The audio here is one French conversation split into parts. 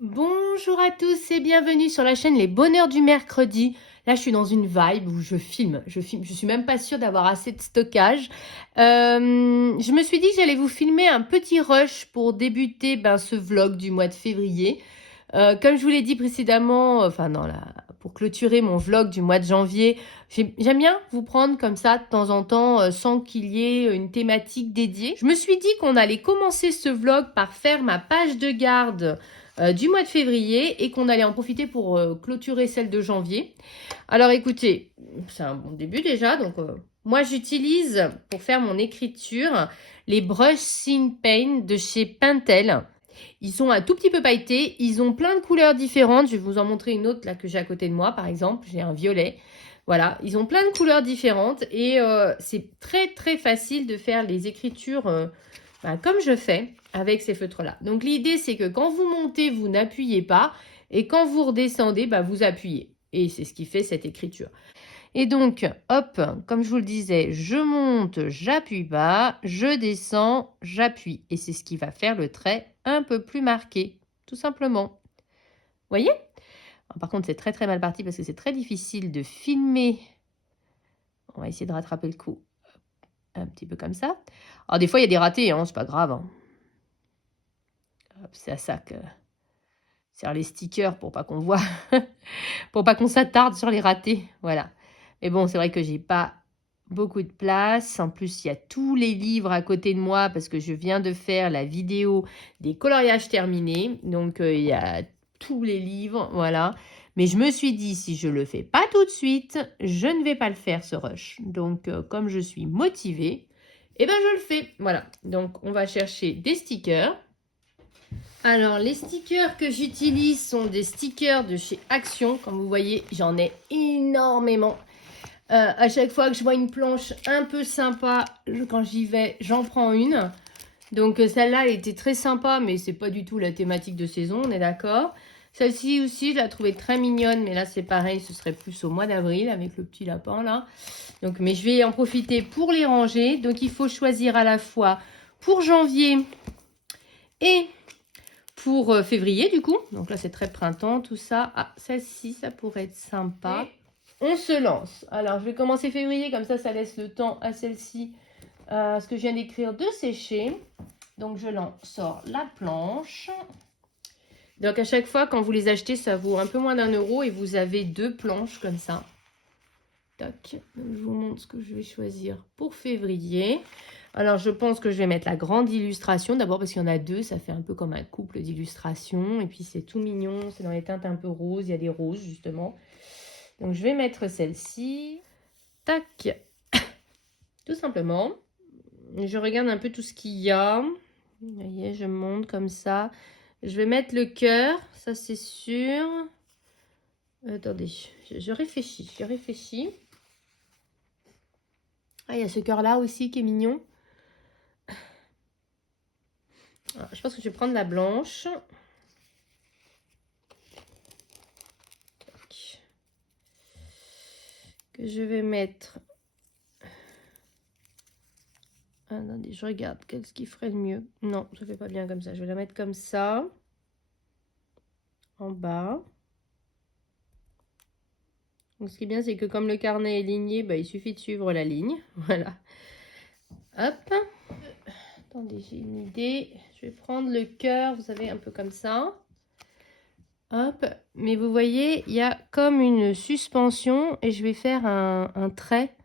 Bonjour à tous et bienvenue sur la chaîne Les Bonheurs du Mercredi. Là, je suis dans une vibe où je filme. Je suis même pas sûre d'avoir assez de stockage. Je me suis dit que j'allais vous filmer un petit rush pour débuter ce vlog du mois de février. Comme je vous l'ai dit précédemment, pour clôturer mon vlog du mois de janvier, j'aime bien vous prendre comme ça de temps en temps sans qu'il y ait une thématique dédiée. Je me suis dit qu'on allait commencer ce vlog par faire ma page de garde du mois de février et qu'on allait en profiter pour clôturer celle de janvier. Alors écoutez, c'est un bon début déjà. Donc moi j'utilise pour faire mon écriture les Brush Thin Paint de chez Pentel. Ils sont un tout petit peu pailletés, ils ont plein de couleurs différentes. Je vais vous en montrer une autre là que j'ai à côté de moi par exemple. J'ai un violet. Voilà, ils ont plein de couleurs différentes et c'est très très facile de faire les écritures comme je fais avec ces feutres-là. Donc l'idée, c'est que quand vous montez, vous n'appuyez pas. Et quand vous redescendez, vous appuyez. Et c'est ce qui fait cette écriture. Et donc, hop, comme je vous le disais, je monte, j'appuie pas, je descends, j'appuie. Et c'est ce qui va faire le trait un peu plus marqué, tout simplement. Vous voyez? Par contre, c'est très très mal parti parce que c'est très difficile de filmer. On va essayer de rattraper le coup. Un petit peu comme ça. Alors des fois, il y a des ratés, hein, c'est pas grave. Hein. C'est à ça que sert les stickers pour pas qu'on voit, pour pas qu'on s'attarde sur les ratés. Voilà. Mais bon, c'est vrai que j'ai pas beaucoup de place. En plus, il y a tous les livres à côté de moi parce que je viens de faire la vidéo des coloriages terminés. Donc, il y a tous les livres. Voilà. Mais je me suis dit, si je le fais pas tout de suite, je ne vais pas le faire ce rush. Donc, comme je suis motivée, je le fais. Voilà. Donc, on va chercher des stickers. Alors, les stickers que j'utilise sont des stickers de chez Action. Comme vous voyez, j'en ai énormément. À chaque fois que je vois une planche un peu sympa, quand j'y vais, j'en prends une. Donc, celle-là, elle était très sympa, mais c'est pas du tout la thématique de saison, on est d'accord. Celle-ci aussi, je la trouvais très mignonne, mais là, c'est pareil, ce serait plus au mois d'avril avec le petit lapin, là. Donc, mais je vais en profiter pour les ranger. Donc, il faut choisir à la fois pour janvier et pour février du coup. Donc là c'est très printemps tout ça. Ah, celle-ci ça pourrait être sympa. On se lance. Alors je vais commencer février comme ça laisse le temps à celle-ci ce que je viens d'écrire de sécher. Donc je sors la planche. Donc à chaque fois quand vous les achetez ça vaut un peu moins d'1 € et vous avez 2 planches comme ça. Tac. Donc, je vous montre ce que je vais choisir pour février. Alors, je pense que je vais mettre la grande illustration. D'abord parce qu'il y en a 2, ça fait un peu comme un couple d'illustrations. Et puis, c'est tout mignon. C'est dans les teintes un peu roses. Il y a des roses, justement. Donc, je vais mettre celle-ci. Tac. Tout simplement. Je regarde un peu tout ce qu'il y a. Vous voyez, je monte comme ça. Je vais mettre le cœur. Ça, c'est sûr. Attendez, je réfléchis. Je réfléchis. Ah, il y a ce cœur-là aussi qui est mignon. Alors, je pense que je vais prendre la blanche. Que je vais mettre. Attendez, je regarde. Qu'est-ce qui ferait le mieux? Non, ça fait pas bien comme ça. Je vais la mettre comme ça. En bas. Donc, ce qui est bien, c'est que comme le carnet est ligné, il suffit de suivre la ligne. Voilà. Hop. Attendez, j'ai une idée. Je vais prendre le cœur, vous savez, un peu comme ça. Hop. Mais vous voyez, il y a comme une suspension et je vais faire un trait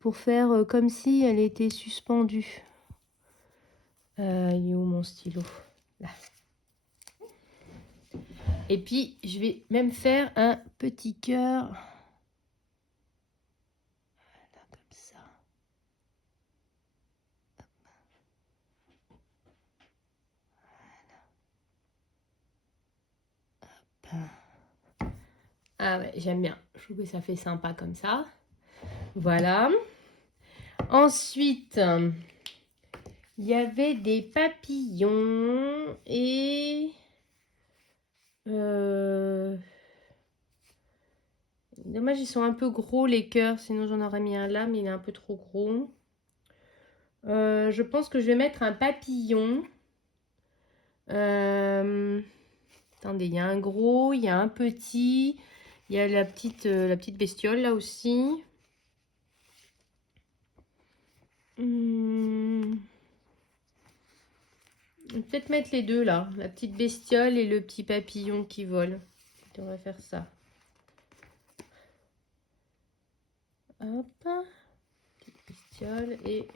pour faire comme si elle était suspendue. Il est où mon stylo? Là. Et puis, je vais même faire un petit cœur. Voilà, comme ça. Voilà. Hop. Ah ouais, j'aime bien. Je trouve que ça fait sympa comme ça. Voilà. Ensuite, il y avait des papillons et... Dommage, ils sont un peu gros les cœurs, sinon j'en aurais mis un là, mais il est un peu trop gros. Je pense que je vais mettre un papillon. Attendez, il y a un gros, il y a un petit. Il y a la petite bestiole là aussi. Peut-être mettre les deux là. La petite bestiole et le petit papillon qui vole. On va faire ça. Hop. Petite bestiole et...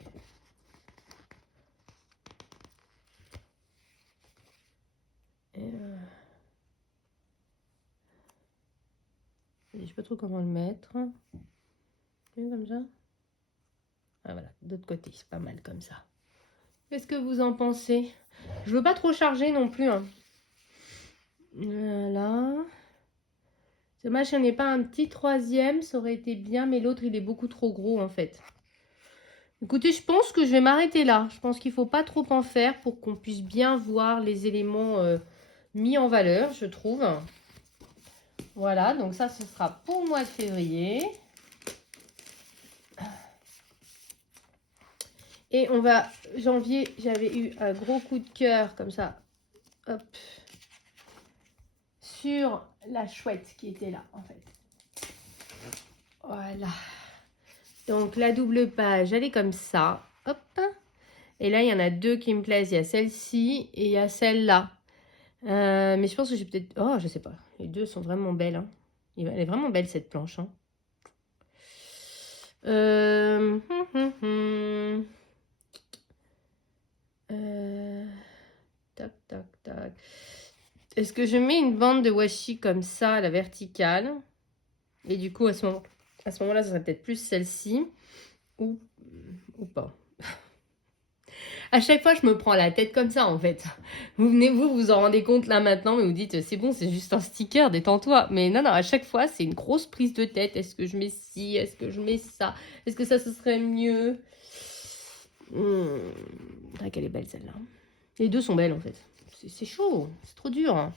Je sais pas trop comment le mettre. Comme ça. Ah voilà, d'autre côté, c'est pas mal comme ça. Qu'est-ce que vous en pensez? Je veux pas trop charger non plus. Hein. Voilà. C'est dommage qu'il n'y en ait pas un petit troisième, ça aurait été bien, mais l'autre il est beaucoup trop gros en fait. Écoutez, je pense que je vais m'arrêter là. Je pense qu'il ne faut pas trop en faire pour qu'on puisse bien voir les éléments mis en valeur, je trouve. Voilà, donc ça, ce sera pour le mois de février. Et on va, janvier, j'avais eu un gros coup de cœur, comme ça, hop, sur la chouette qui était là, en fait. Voilà. Donc, la double page, elle est comme ça, hop. Et là, il y en a deux qui me plaisent. Il y a celle-ci et il y a celle-là. Mais je pense que j'ai peut-être... Oh, je sais pas. Les deux sont vraiment belles. Hein. Elle est vraiment belle, cette planche. Hein. Tac, tac, tac. Est-ce que je mets une bande de washi comme ça, à la verticale? Et du coup, à ce moment-là, ça serait peut-être plus celle-ci. Ou pas. À chaque fois, je me prends la tête comme ça, en fait. Vous venez, vous en rendez compte là maintenant, mais vous dites, c'est bon, c'est juste un sticker, détends-toi. Mais non, à chaque fois, c'est une grosse prise de tête. Est-ce que je mets ci? Est-ce que je mets ça? Est-ce que ça, ce serait mieux? Ah, qu'elle est belle, celle-là. Les deux sont belles, en fait. C'est chaud, c'est trop dur. Hein.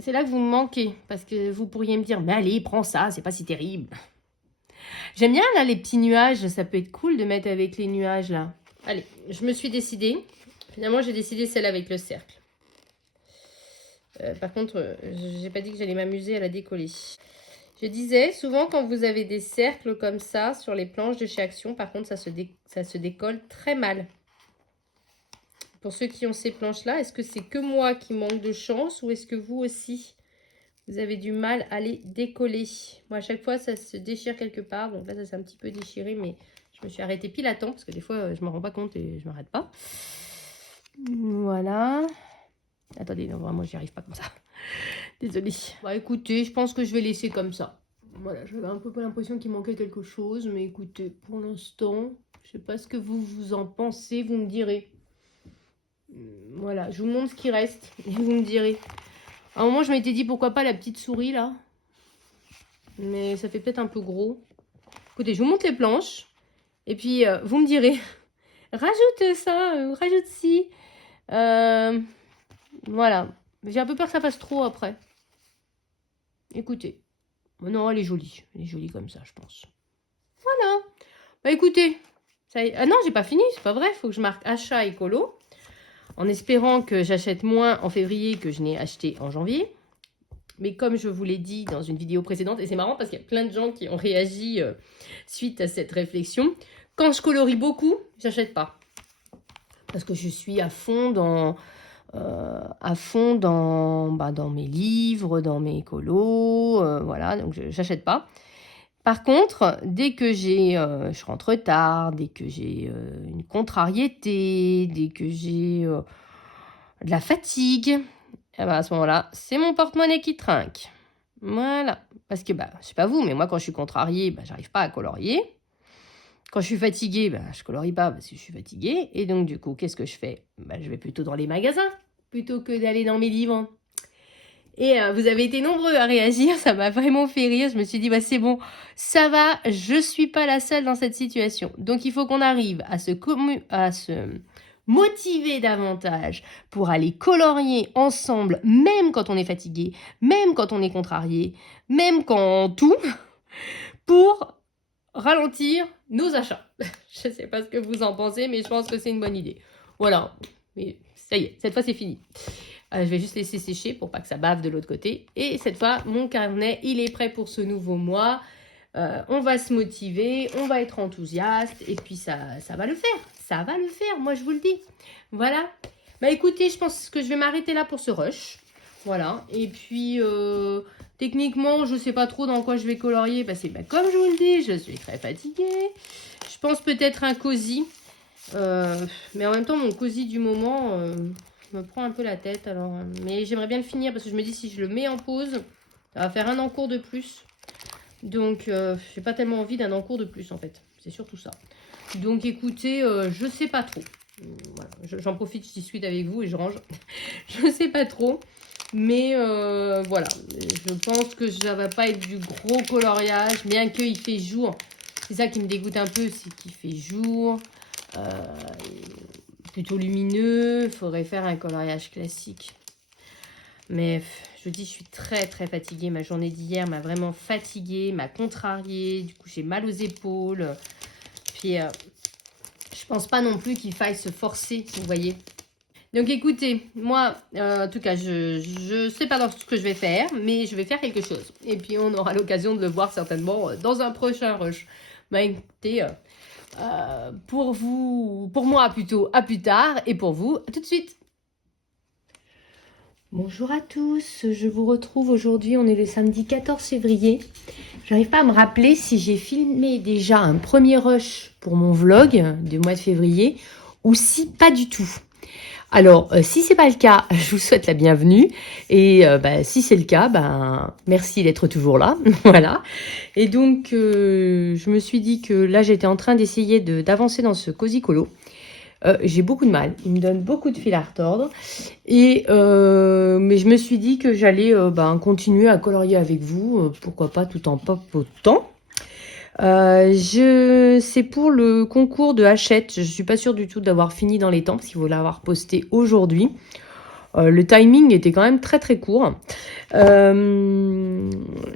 C'est là que vous me manquez, parce que vous pourriez me dire, mais allez, prends ça, c'est pas si terrible. J'aime bien, là, les petits nuages. Ça peut être cool de mettre avec les nuages, là. Allez, je me suis décidée. Finalement, j'ai décidé celle avec le cercle. Par contre, j'ai pas dit que j'allais m'amuser à la décoller. Je disais, souvent quand vous avez des cercles comme ça sur les planches de chez Action, par contre, ça se décolle très mal. Pour ceux qui ont ces planches-là, est-ce que c'est que moi qui manque de chance ou est-ce que vous aussi, vous avez du mal à les décoller? Moi, à chaque fois, ça se déchire quelque part. Donc là, ça s'est un petit peu déchiré, mais je me suis arrêtée pile à temps parce que des fois, je ne me rends pas compte et je ne m'arrête pas. Voilà. Attendez, non, vraiment, j'y arrive pas comme ça. Désolée. Bah écoutez, je pense que je vais laisser comme ça. Voilà, j'avais un peu l'impression qu'il manquait quelque chose, mais écoutez, pour l'instant, je sais pas ce que vous en pensez, vous me direz. Voilà, je vous montre ce qui reste et vous me direz. À un moment, je m'étais dit pourquoi pas la petite souris là. Mais ça fait peut-être un peu gros. Écoutez, je vous montre les planches. Et puis, vous me direz. Rajoute ça, rajoute ci. Voilà. J'ai un peu peur que ça fasse trop après. Écoutez. Non, elle est jolie. Elle est jolie comme ça, je pense. Voilà. Bah écoutez. Ça y est. Ah non, j'ai pas fini. C'est pas vrai. Il faut que je marque achat écolo. En espérant que j'achète moins en février que je n'ai acheté en janvier. Mais comme je vous l'ai dit dans une vidéo précédente, et c'est marrant parce qu'il y a plein de gens qui ont réagi suite à cette réflexion, quand je colorie beaucoup, j'achète pas. Parce que je suis à fond dans mes livres, dans mes colos, voilà, donc j'achète pas. Par contre, dès que je rentre tard, dès que j'ai une contrariété, dès que j'ai de la fatigue, et ben à ce moment-là, c'est mon porte-monnaie qui trinque. Voilà. Parce que, je sais pas vous, mais moi, quand je suis contrariée, j'arrive pas à colorier. Quand je suis fatiguée, je colorie pas parce que je suis fatiguée. Et donc, du coup, qu'est-ce que je fais? Je vais plutôt dans les magasins plutôt que d'aller dans mes livres. Et vous avez été nombreux à réagir, ça m'a vraiment fait rire. Je me suis dit, c'est bon, ça va, je suis pas la seule dans cette situation. Donc, il faut qu'on arrive à se motiver davantage pour aller colorier ensemble, même quand on est fatigué, même quand on est contrarié, même quand tout, pour ralentir nos achats. Je ne sais pas ce que vous en pensez, mais je pense que c'est une bonne idée. Voilà, mais ça y est, cette fois c'est fini. Je vais juste laisser sécher pour pas que ça bave de l'autre côté. Et cette fois, mon carnet, il est prêt pour ce nouveau mois. On va se motiver, on va être enthousiaste et puis ça va le faire. Ça va le faire, moi je vous le dis. Voilà. Bah écoutez, je pense que je vais m'arrêter là pour ce rush. Voilà. Et puis, techniquement, je sais pas trop dans quoi je vais colorier parce que, bah, comme je vous le dis, je suis très fatiguée. Je pense peut-être un cosy. Mais en même temps, mon cosy du moment me prend un peu la tête. Alors, mais j'aimerais bien le finir parce que je me dis si je le mets en pause, ça va faire un encours de plus. Donc, j'ai pas tellement envie d'un encours de plus en fait. C'est surtout ça. Donc, écoutez, je sais pas trop. Voilà. J'en profite, je discute avec vous et je range. Je sais pas trop. Mais voilà, je pense que ça va pas être du gros coloriage, bien qu'il fait jour. C'est ça qui me dégoûte un peu, c'est qu'il fait jour. Plutôt lumineux, il faudrait faire un coloriage classique. Mais je dis, je suis très très fatiguée. Ma journée d'hier m'a vraiment fatiguée, m'a contrariée. Du coup, j'ai mal aux épaules. Puis, je pense pas non plus qu'il faille se forcer, vous voyez. Donc, écoutez, moi, en tout cas, je sais pas dans ce que je vais faire, mais je vais faire quelque chose. Et puis, on aura l'occasion de le voir certainement dans un prochain rush. Bah, écoutez, pour vous, pour moi plutôt, à plus tard. Et pour vous, à tout de suite. Bonjour à tous, je vous retrouve aujourd'hui, on est le samedi 14 février. J'arrive pas à me rappeler si j'ai filmé déjà un premier rush pour mon vlog du mois de février ou si pas du tout. Alors, si c'est pas le cas, je vous souhaite la bienvenue. Et si c'est le cas, merci d'être toujours là. Voilà. Et donc, je me suis dit que là, j'étais en train d'essayer d'avancer dans ce cosy colo. J'ai beaucoup de mal. Il me donne beaucoup de fil à retordre. Et, mais je me suis dit que j'allais continuer à colorier avec vous. Pourquoi pas tout en papotant. C'est pour le concours de Hachette. Je suis pas sûre du tout d'avoir fini dans les temps parce qu'il faut l'avoir posté aujourd'hui. Le timing était quand même très très court. J'ai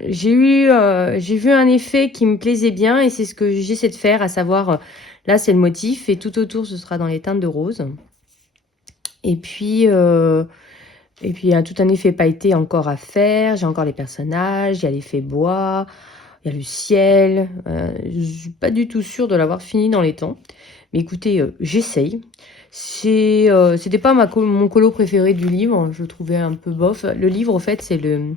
vu un effet qui me plaisait bien et c'est ce que j'essaie de faire, à savoir là c'est le motif et tout autour ce sera dans les teintes de rose. Et puis il y a tout un effet pailleté encore à faire. J'ai encore les personnages, il y a l'effet bois. Il y a le ciel. Je ne suis pas du tout sûre de l'avoir fini dans les temps. Mais écoutez, j'essaye. C'était pas mon colo préféré du livre. Je le trouvais un peu bof. Le livre, en fait, c'est le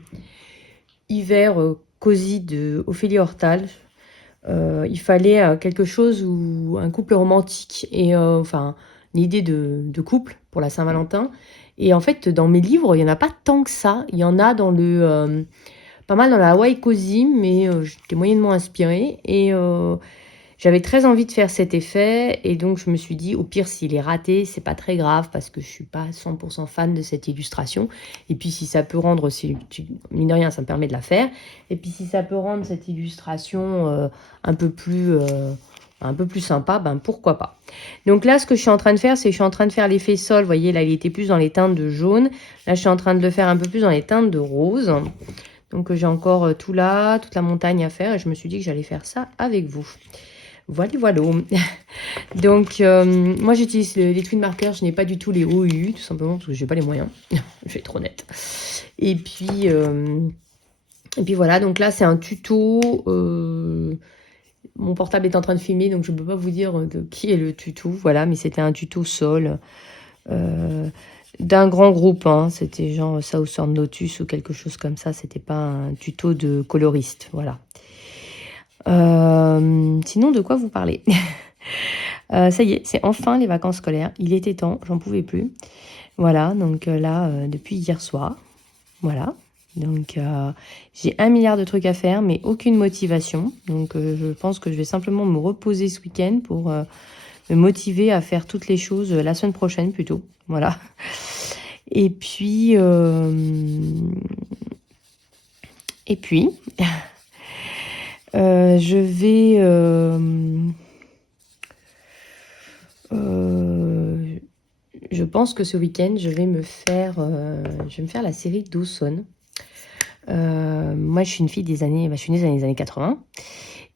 Hiver cosy de Ophélie Hortal. Il fallait quelque chose où un couple romantique et une idée de couple pour la Saint-Valentin. Et en fait, dans mes livres, il n'y en a pas tant que ça. Il y en a dans pas mal dans la Hawaii Cozy, mais j'étais moyennement inspirée et j'avais très envie de faire cet effet et donc je me suis dit au pire s'il est raté c'est pas très grave parce que je suis pas 100% fan de cette illustration et puis si ça peut rendre, mine de rien ça me permet de la faire et puis si ça peut rendre cette illustration un peu plus sympa, pourquoi pas. Donc là, ce que je suis en train de faire, c'est que je suis en train de faire l'effet sol. Vous voyez, là, il était plus dans les teintes de jaune. Là, je suis en train de le faire un peu plus dans les teintes de rose. Donc, j'ai encore tout là, toute la montagne à faire. Et je me suis dit que j'allais faire ça avec vous. Voilà, voilà. Donc, moi, j'utilise les twin markers. Je n'ai pas du tout les OU, tout simplement parce que je n'ai pas les moyens. Je vais être honnête. Et puis voilà. Donc là, c'est un tuto. Mon portable est en train de filmer, donc je ne peux pas vous dire de qui est le tuto. Voilà, mais c'était un tuto sol d'un grand groupe. Hein. C'était genre Southern Lotus ou quelque chose comme ça. C'était pas un tuto de coloriste. Voilà. Sinon, de quoi vous parlez? Ça y est, c'est enfin les vacances scolaires. Il était temps, j'en pouvais plus. Voilà, donc là, depuis hier soir. Voilà. Donc, j'ai 1 milliard de trucs à faire, mais aucune motivation. Donc, je pense que je vais simplement me reposer ce week-end pour me motiver à faire toutes les choses la semaine prochaine plutôt. Voilà. Et puis, je vais... je pense que ce week-end, je vais me faire la série Dawson. Moi, je suis une fille des années... je suis née dans les années 80.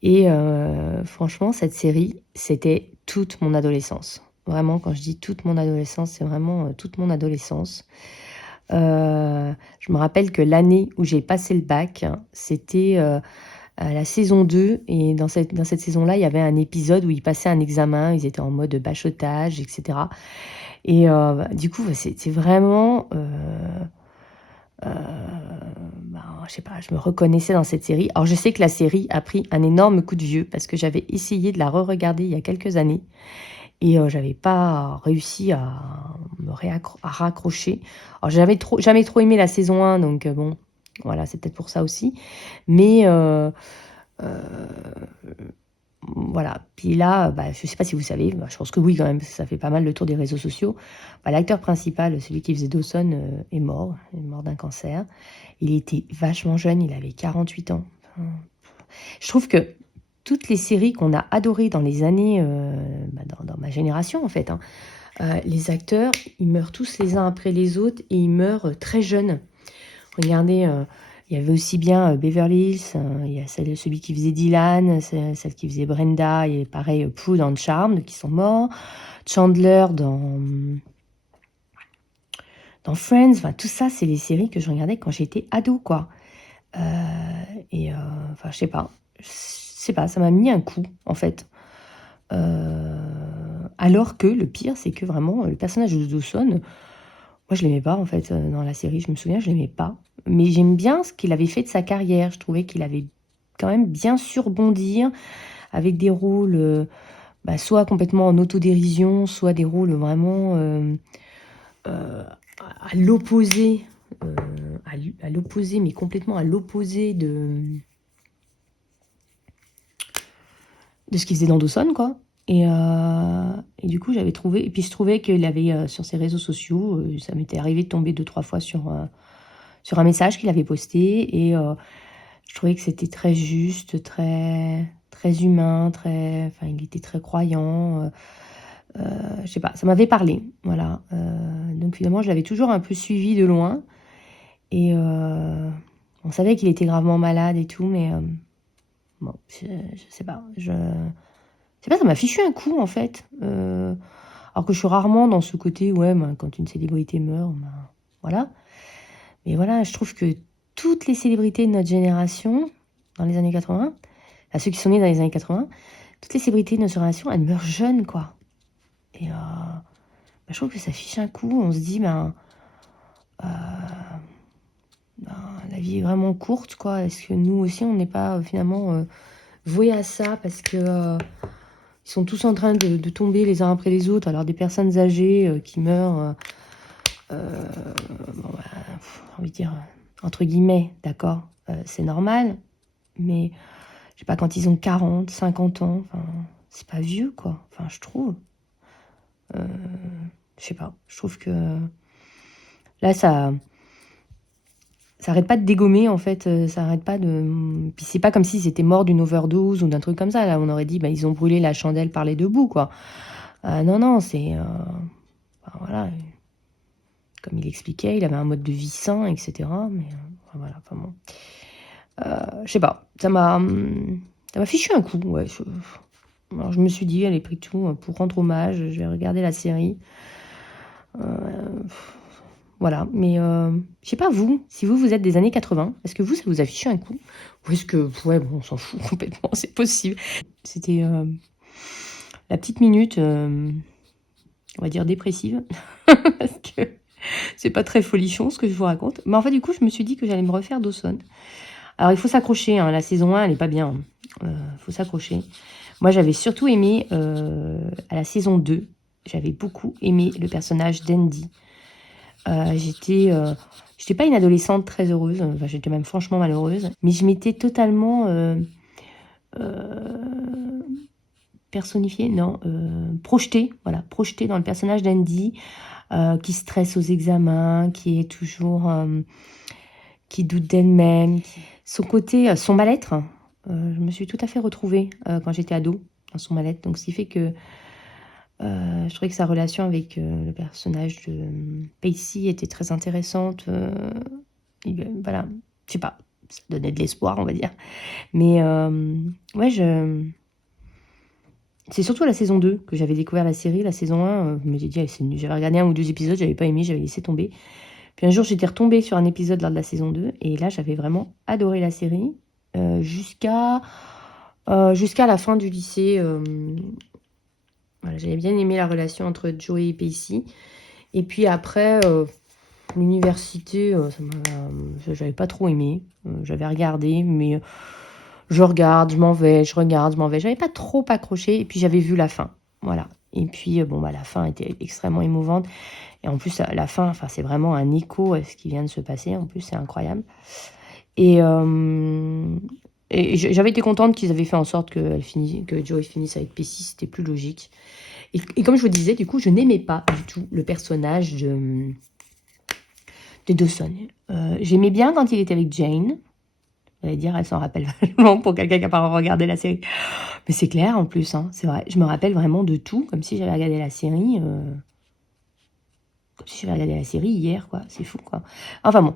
Et franchement, cette série, c'était toute mon adolescence. Vraiment, quand je dis toute mon adolescence, c'est vraiment toute mon adolescence. Je me rappelle que l'année où j'ai passé le bac, c'était à la saison 2. Et dans cette saison-là, il y avait un épisode où ils passaient un examen, ils étaient en mode bachotage, etc. Et du coup, c'est vraiment... je sais pas, je me reconnaissais dans cette série. Alors, je sais que la série a pris un énorme coup de vieux parce que j'avais essayé de la re-regarder il y a quelques années et j'avais pas réussi à à raccrocher. Alors, j'avais jamais trop aimé la saison 1, donc bon, voilà, c'est peut-être pour ça aussi. Mais euh, voilà. Puis là, je sais pas si vous savez, je pense que oui quand même, parce que ça fait pas mal le tour des réseaux sociaux. L'acteur principal, celui qui faisait Dawson, est mort d'un cancer. Il était vachement jeune, il avait 48 ans. Enfin, je trouve que toutes les séries qu'on a adorées dans les années, dans ma génération en fait, hein, les acteurs, ils meurent tous les uns après les autres et ils meurent très jeunes. Regardez, il y avait aussi bien Beverly Hills, il y a celui qui faisait Dylan, celle qui faisait Brenda, et pareil, Pooh dans Charmed, qui sont morts. Chandler dans Friends, enfin tout ça, c'est les séries que je regardais quand j'étais ado, quoi. Enfin, je sais pas, ça m'a mis un coup, en fait. Alors que le pire, c'est que vraiment, le personnage de Dawson, moi, je l'aimais pas, en fait, dans la série, je me souviens, je l'aimais pas. Mais j'aime bien ce qu'il avait fait de sa carrière. Je trouvais qu'il avait quand même bien su rebondir avec des rôles, soit complètement en autodérision, soit des rôles vraiment euh, à l'opposé, euh, à l'opposé, mais complètement à l'opposé de ce qu'il faisait dans Dawson, quoi. Et du coup, j'avais trouvé, et puis je trouvais qu'il avait sur ses réseaux sociaux, ça m'était arrivé de tomber 2, 3 fois sur un message qu'il avait posté, et je trouvais que c'était très juste, très, très humain, enfin, il était très croyant. Je sais pas, ça m'avait parlé, voilà. Donc finalement, je l'avais toujours un peu suivi de loin, et on savait qu'il était gravement malade et tout, mais bon, je sais pas, c'est pas, ça m'a fichu un coup, en fait. Alors que je suis rarement dans ce côté, ouais, quand une célébrité meurt, voilà. Mais voilà, je trouve que toutes les célébrités de notre génération, dans les années 80, ceux qui sont nés dans les années 80, toutes les célébrités de notre génération, elles meurent jeunes, quoi. Et je trouve que ça fiche un coup. On se dit, euh, la vie est vraiment courte, quoi. Est-ce que nous aussi, on n'est pas finalement voués à ça parce que ils sont tous en train de tomber les uns après les autres. Alors des personnes âgées qui meurent, j'ai envie de dire, entre guillemets, d'accord, c'est normal, mais je sais pas, quand ils ont 40, 50 ans, enfin, c'est pas vieux, quoi. Enfin, je trouve. Je sais pas, je trouve que là, ça arrête pas de dégommer, en fait, ça arrête pas de... Puis c'est pas comme s'ils étaient morts d'une overdose ou d'un truc comme ça, là, on aurait dit, ils ont brûlé la chandelle par les deux bouts, quoi. Non, non, c'est... voilà, comme il expliquait, il avait un mode de vie sain, etc. Mais voilà, enfin bon. Je sais pas, ça m'a fichu un coup, ouais. Alors je me suis dit, allez, pris tout pour rendre hommage, je vais regarder la série. Voilà, mais je sais pas vous, si vous êtes des années 80, est-ce que ça vous a fichu un coup? Ou est-ce que, ouais, bon, on s'en fout complètement, c'est possible. C'était la petite minute, on va dire dépressive, parce que c'est pas très folichon ce que je vous raconte. Mais en fait, du coup, je me suis dit que j'allais me refaire Dawson. Alors, il faut s'accrocher, hein, la saison 1, elle est pas bien. Faut s'accrocher. Moi, j'avais surtout aimé, à la saison 2, j'avais beaucoup aimé le personnage d'Andy. J'étais pas une adolescente très heureuse, enfin, j'étais même franchement malheureuse, mais je m'étais totalement personnifiée, non, projetée, voilà, projetée dans le personnage d'Andy, qui stresse aux examens, qui est toujours, qui doute d'elle-même, son côté, son mal-être. Je me suis tout à fait retrouvée quand j'étais ado dans son mal-être, donc ce qui fait que je trouvais que sa relation avec le personnage de Pacey était très intéressante. Voilà, je sais pas, ça donnait de l'espoir, on va dire. Mais ouais, c'est surtout à la saison 2 que j'avais découvert la série. La saison 1, je me suis dit, ah, c'est nul. J'avais regardé 1 ou 2 épisodes, j'avais pas aimé, j'avais laissé tomber. Puis un jour, j'étais retombée sur un épisode lors de la saison 2, et là, j'avais vraiment adoré la série, jusqu'à la fin du lycée. Voilà, j'avais bien aimé la relation entre Joey et Pacey. Et puis après, l'université, j'avais pas trop aimé. J'avais regardé, mais je regarde, je m'en vais, je regarde, je m'en vais. J'avais pas trop accroché, et puis j'avais vu la fin. Voilà. Et puis, la fin était extrêmement émouvante. Et en plus, la fin, enfin, c'est vraiment un écho à ce qui vient de se passer. En plus, c'est incroyable. Et, j'avais été contente qu'ils avaient fait en sorte que Joey finisse avec Pacey. C'était plus logique. Et comme je vous disais, du coup, je n'aimais pas du tout le personnage de Dawson. J'aimais bien quand il était avec Jane. J'allais dire, elle s'en rappelle vachement pour quelqu'un qui n'a pas regardé la série. Mais c'est clair en plus, hein, c'est vrai. Je me rappelle vraiment de tout, comme si j'avais regardé la série. Comme si j'avais regardé la série hier, quoi. C'est fou, quoi. Enfin bon,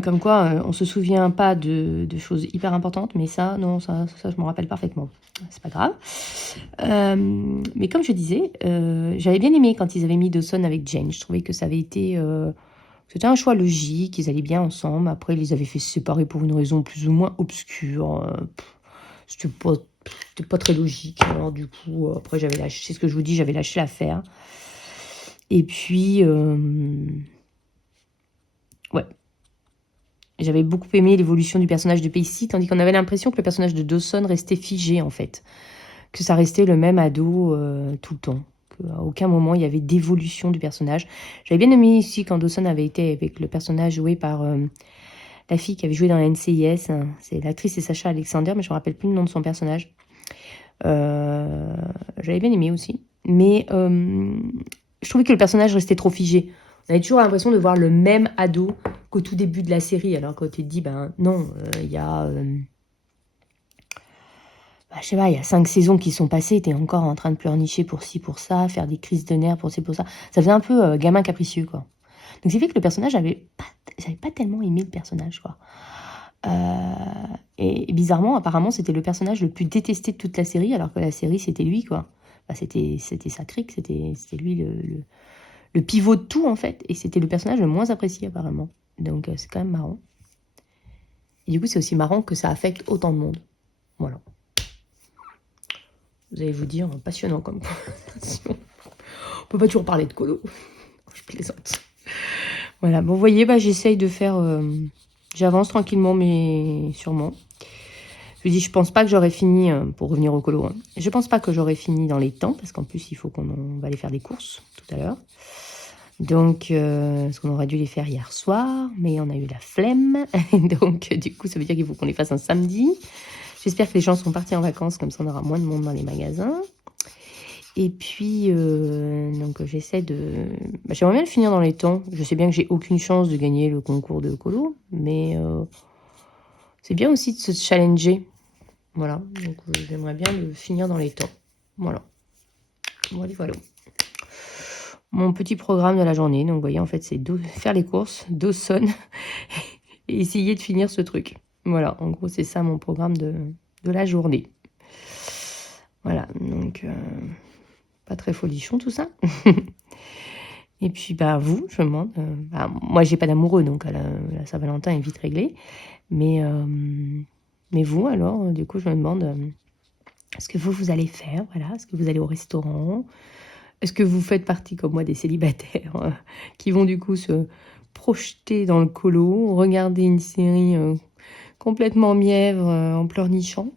comme quoi, on se souvient pas de choses hyper importantes, mais ça, non, ça je m'en rappelle parfaitement. C'est pas grave. Mais comme je disais, j'avais bien aimé quand ils avaient mis Dawson avec Jane. Je trouvais que ça avait été... c'était un choix logique, ils allaient bien ensemble. Après, ils les avaient fait se séparer pour une raison plus ou moins obscure. C'était pas très logique. Alors du coup, après, j'avais lâché... C'est ce que je vous dis, j'avais lâché l'affaire. Et puis, ouais. J'avais beaucoup aimé l'évolution du personnage de Pacey, tandis qu'on avait l'impression que le personnage de Dawson restait figé, en fait. Que ça restait le même ado tout le temps. À aucun moment, il y avait d'évolution du personnage. J'avais bien aimé ici quand Dawson avait été avec le personnage joué par la fille qui avait joué dans la NCIS. C'est l'actrice, c'est Sacha Alexander, mais je ne me rappelle plus le nom de son personnage. J'avais bien aimé aussi. Mais je trouvais que le personnage restait trop figé. On avait toujours l'impression de voir le même ado qu'au tout début de la série, alors qu'on t'es dit, ben non, il y a... je sais pas, il y a 5 saisons qui sont passées, t'es encore en train de pleurnicher pour ci, pour ça, faire des crises de nerfs pour ci, pour ça. Ça faisait un peu gamin capricieux, quoi. Donc c'est fait que le personnage, j'avais pas tellement aimé le personnage, quoi. Et bizarrement, apparemment, c'était le personnage le plus détesté de toute la série, alors que la série, c'était lui, quoi. C'était sa crique, c'était lui le pivot de tout, en fait. Et c'était le personnage le moins apprécié, apparemment. Donc c'est quand même marrant. Et du coup, c'est aussi marrant que ça affecte autant de monde. Voilà. Vous allez vous dire, passionnant comme conversation. On peut pas toujours parler de colo. Je plaisante. Voilà, bon, vous voyez, j'essaye de faire... j'avance tranquillement, mais sûrement. Je vous dis, je pense pas que j'aurai fini, pour revenir au colo, hein. Je pense pas que j'aurai fini dans les temps, parce qu'en plus, il faut qu'on va aller faire des courses tout à l'heure. Donc, parce qu'on aurait dû les faire hier soir, mais on a eu la flemme. Donc, du coup, ça veut dire qu'il faut qu'on les fasse un samedi. J'espère que les gens sont partis en vacances, comme ça on aura moins de monde dans les magasins. Et puis, donc j'essaie de... j'aimerais bien le finir dans les temps. Je sais bien que j'ai aucune chance de gagner le concours de colo, mais c'est bien aussi de se challenger. Voilà, donc j'aimerais bien le finir dans les temps. Voilà. Voilà. Mon petit programme de la journée. Donc, vous voyez, en fait, c'est faire les courses, Dawson, et essayer de finir ce truc. Voilà, en gros, c'est ça mon programme de la journée. Voilà, donc... pas très folichon tout ça. Et puis vous, je me demande, moi j'ai pas d'amoureux, donc la Saint-Valentin est vite réglée, mais vous alors, du coup je me demande, est-ce que vous allez faire, voilà, est-ce que vous allez au restaurant, est-ce que vous faites partie comme moi des célibataires qui vont du coup se projeter dans le colo, regarder une série complètement mièvre en pleurnichant.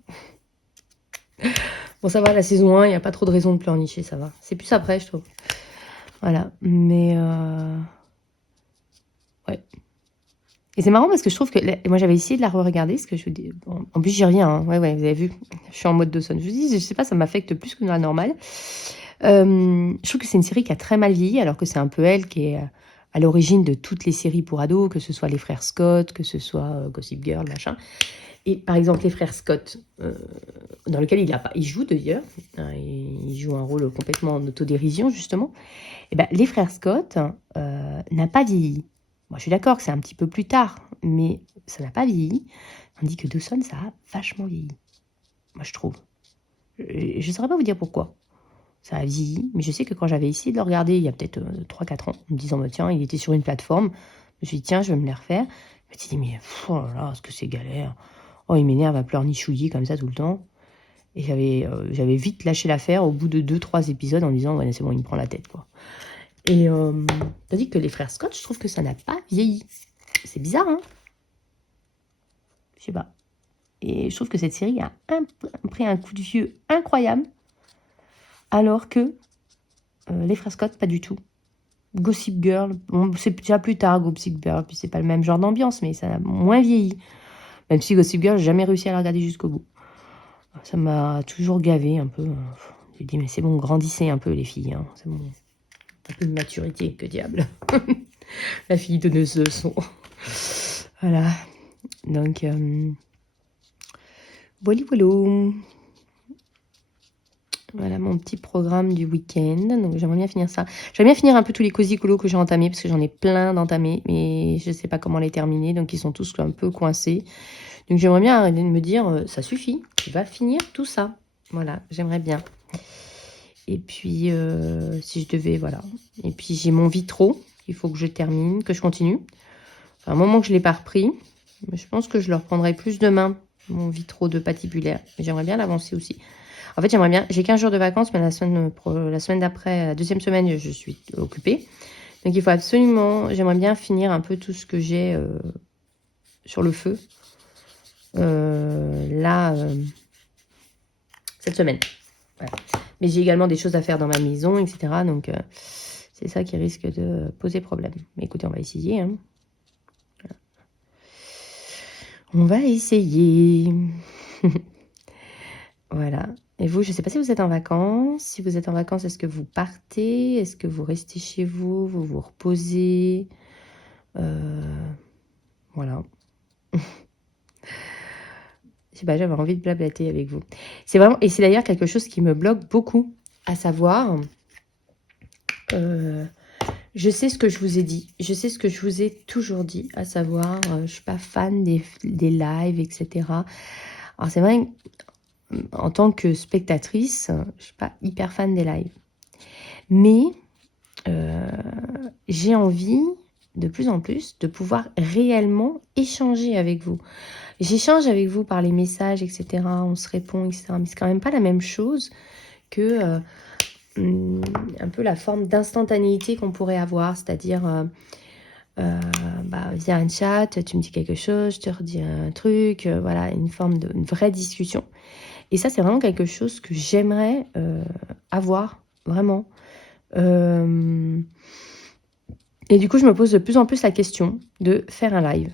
Bon, ça va, la saison 1, il n'y a pas trop de raison de pleurnicher, ça va. C'est plus après, je trouve. Voilà, mais... ouais. Et c'est marrant parce que je trouve que... moi, j'avais essayé de la re-regarder, parce que je dis... Bon, en plus, j'y reviens, hein. Ouais, vous avez vu. Je suis en mode Dawson. Je vous dis, je sais pas, ça m'affecte plus que la normale. Je trouve que c'est une série qui a très mal vieilli, alors que c'est un peu elle qui est à l'origine de toutes les séries pour ados, que ce soit les frères Scott, que ce soit Gossip Girl, machin. Et par exemple, les frères Scott, dans lequel il joue d'ailleurs, hein, il joue un rôle complètement en autodérision, justement. Et les frères Scott n'a pas vieilli. Moi, je suis d'accord que c'est un petit peu plus tard, mais ça n'a pas vieilli. Tandis que Dawson, ça a vachement vieilli. Moi, je trouve. Je ne saurais pas vous dire pourquoi. Ça a vieilli, mais je sais que quand j'avais essayé de le regarder il y a peut-être 3-4 ans, en me disant, tiens, il était sur une plateforme, Je me suis dit, tiens, je vais me les refaire. Je me suis dit, mais oh là là, est-ce que c'est galère. Oh, il m'énerve à pleurnichouiller comme ça tout le temps. Et j'avais vite lâché l'affaire au bout de 2-3 épisodes en disant, ouais, c'est bon, il me prend la tête, quoi. Et tandis que les frères Scott, je trouve que ça n'a pas vieilli. C'est bizarre, hein? Je sais pas. Et je trouve que cette série a pris un coup de vieux incroyable, alors que les frères Scott, pas du tout. Gossip Girl, bon, c'est déjà plus tard, Gossip Girl, puis c'est pas le même genre d'ambiance, mais ça a moins vieilli. Même si Gossip Girl, j'ai jamais réussi à la regarder jusqu'au bout. Ça m'a toujours gavé un peu. J'ai dit, mais c'est bon, grandissez un peu les filles, hein. C'est bon. Un peu de maturité, que diable. La fille donneuse de leçons. Voilà. Donc, voilà. Voilà mon petit programme du week-end. Donc, j'aimerais bien finir ça. J'aimerais bien finir un peu tous les cosy colos que j'ai entamés, parce que j'en ai plein d'entamés, mais je ne sais pas comment les terminer. Donc, ils sont tous un peu coincés. Donc, j'aimerais bien arrêter de me dire, ça suffit, tu vas finir tout ça. Voilà, j'aimerais bien. Et puis, si je devais, voilà. Et puis, j'ai mon vitro qu'il faut que je termine, que je continue. Enfin, un moment que je ne l'ai pas repris. Mais je pense que je le reprendrai plus demain, mon vitro de patibulaire. Mais j'aimerais bien l'avancer aussi. En fait, j'aimerais bien. J'ai 15 jours de vacances, mais la semaine d'après, la deuxième semaine, je suis occupée. Donc, il faut absolument. J'aimerais bien finir un peu tout ce que j'ai sur le feu. Cette semaine. Voilà. Mais j'ai également des choses à faire dans ma maison, etc. Donc, c'est ça qui risque de poser problème. Mais écoutez, on va essayer. Hein. Voilà. On va essayer. Voilà. Et vous, je ne sais pas si vous êtes en vacances. Si vous êtes en vacances, est-ce que vous partez? Est-ce que vous restez chez vous? Vous vous reposez? Voilà. Je sais pas, j'avais envie de blablater avec vous. C'est vraiment, et c'est d'ailleurs quelque chose qui me bloque beaucoup, à savoir, je sais ce que je vous ai dit, je sais ce que je vous ai toujours dit, à savoir, je suis pas fan des lives, etc. Alors c'est vrai, en tant que spectatrice, je suis pas hyper fan des lives. Mais j'ai envie, de plus en plus, de pouvoir réellement échanger avec vous. J'échange avec vous par les messages, etc. On se répond, etc. Mais c'est quand même pas la même chose que un peu la forme d'instantanéité qu'on pourrait avoir. C'est-à-dire, via un chat, tu me dis quelque chose, je te redis un truc. Voilà, une vraie discussion. Et ça, c'est vraiment quelque chose que j'aimerais avoir, vraiment. Et du coup, je me pose de plus en plus la question de faire un live.